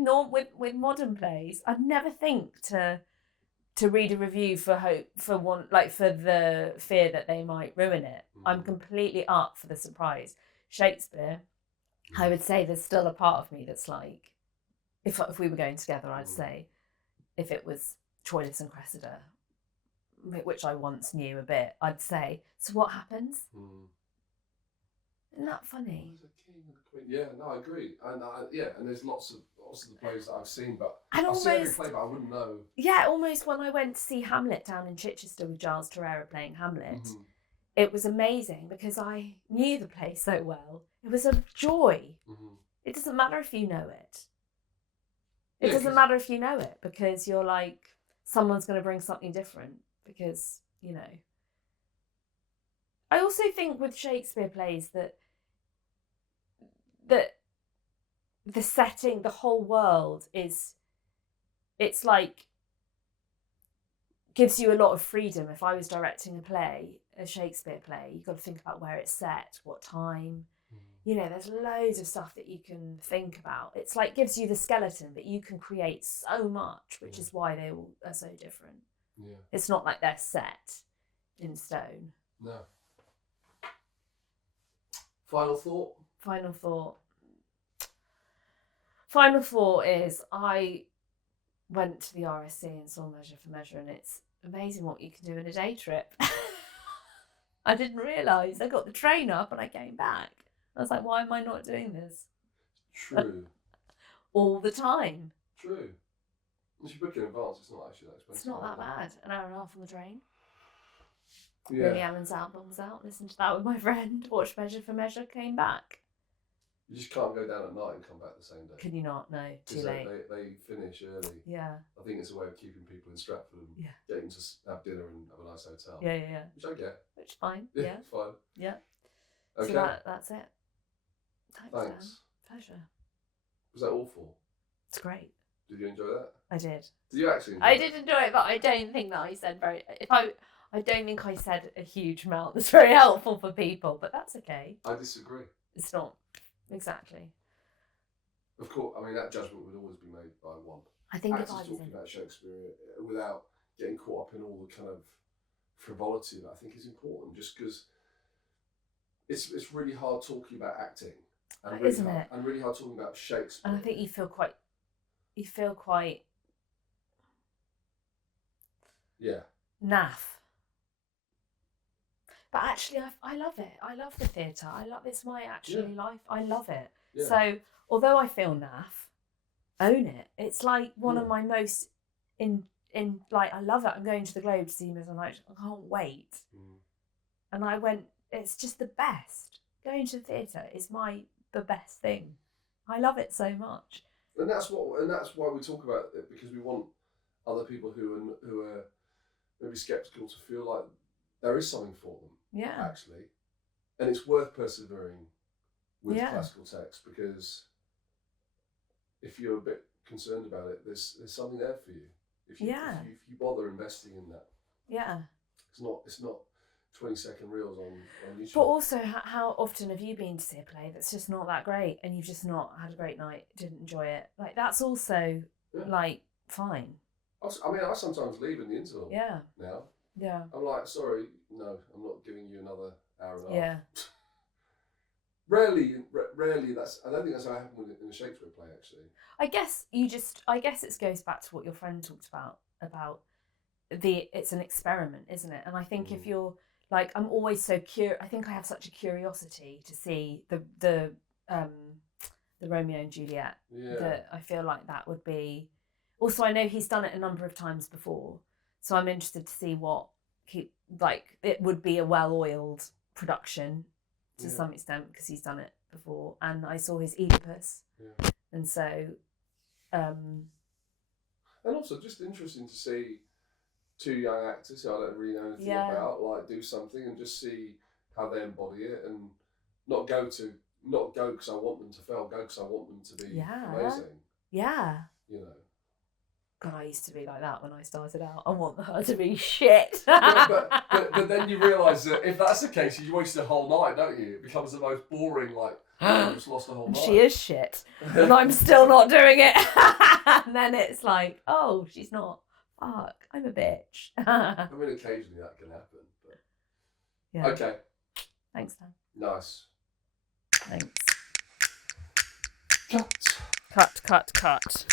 modern plays, I'd never think to to read a review for hope, for one, like for the fear that they might ruin it. I'm completely up for the surprise. Shakespeare, I would say there's still a part of me that's like, if we were going together, I'd say, if it was Troilus and Cressida, which I once knew a bit, I'd say, so what happens? Isn't that funny? The king and the queen. Yeah, no, I agree. And and there's lots of the plays that I've seen, but And I've seen every almost, play, but I wouldn't know. yeah, almost when I went to see Hamlet down in Chichester with Giles Terrera playing Hamlet, it was amazing because I knew the play so well. It was a joy. It doesn't matter if you know it. It doesn't matter if you know it, because you're like, someone's going to bring something different because, you know. I also think with Shakespeare plays that the setting, the whole world it's like, gives you a lot of freedom. If I was directing a play, a Shakespeare play, you've got to think about where it's set, what time. You know, there's loads of stuff that you can think about. It's like, gives you the skeleton, but you can create so much, which is why they all are so different. Yeah. It's not like they're set in stone. No. Final thought? Final thought is, I went to the RSC and saw Measure for Measure, and it's amazing what you can do in a day trip. I didn't realise. I got the train up and I came back. I was like, why am I not doing this? True. All the time. True. If you book in advance, it's not actually that expensive. It's not that bad. An hour and a half on the train. Yeah. Lily Allen's album was out. Listened to that with my friend. Watched Measure for Measure. Came back. You just can't go down at night and come back the same day. Can you not? No, too late. They finish early. Yeah. I think it's a way of keeping people in Stratford and getting to have dinner and have a nice hotel. Yeah. Which I get. Which is fine. Yeah, it's fine. Yeah. Okay. So that's it. Thanks. Dan. Pleasure. Was that awful? It's great. Did you enjoy that? I did. Did you actually enjoy I did enjoy it, but I don't think that I said I don't think I said a huge amount that's very helpful for people, but that's okay. I disagree. It's not. Exactly. Of course, I mean, that judgment would always be made by one. I think if I was talking about Shakespeare without getting caught up in all the kind of frivolity that I think is important, just because it's really hard talking about acting, and really isn't it? And really hard talking about Shakespeare. And I think you feel quite. Yeah. Naff. But actually, I love it. I love the theatre. It's my life. I love it. Yeah. So although I feel naff, own it. It's like one of my most like, I love it. I'm going to the Globe to see Miss Night. I can't wait. And I went. It's just the best. Going to the theatre is the best thing. I love it so much. And that's why we talk about it, because we want other people who are maybe sceptical to feel like there is something for them. Yeah. Actually. And it's worth persevering with classical text, because if you're a bit concerned about it, there's something there for you. If you bother investing in that. Yeah. It's not 20-second reels on YouTube. But also, how often have you been to see a play that's just not that great and you've just not had a great night, didn't enjoy it? Like, that's also like fine. I mean, I sometimes leave in the interval. Yeah. Now. Yeah. I'm like, sorry, no, I'm not giving you another hour and a half. Yeah. Rarely. I don't think that's how it happened in a Shakespeare play, actually. I guess it goes back to what your friend talked about it's an experiment, isn't it? And I think if you're like, I'm always so curious. I think I have such a curiosity to see the Romeo and Juliet that I feel like that would be. Also, I know he's done it a number of times before, so I'm interested to see what it would be a well-oiled production to some extent, because he's done it before, and I saw his Oedipus, and so. And also, just interesting to see two young actors who I don't really know anything about, like, do something and just see how they embody it, and not go because I want them to fail, go because I want them to be amazing. Yeah. You know. God, I used to be like that when I started out. I want her to be shit. but then you realise that if that's the case, you waste a whole night, don't you? It becomes the most boring, like, you just lost a whole night. She is shit. And I'm still not doing it. And then it's like, oh, she's not fuck, I'm a bitch. I mean, occasionally that can happen. But... Yeah. Okay. Thanks, Dan. Nice. Thanks. Cut. Cut, cut, cut.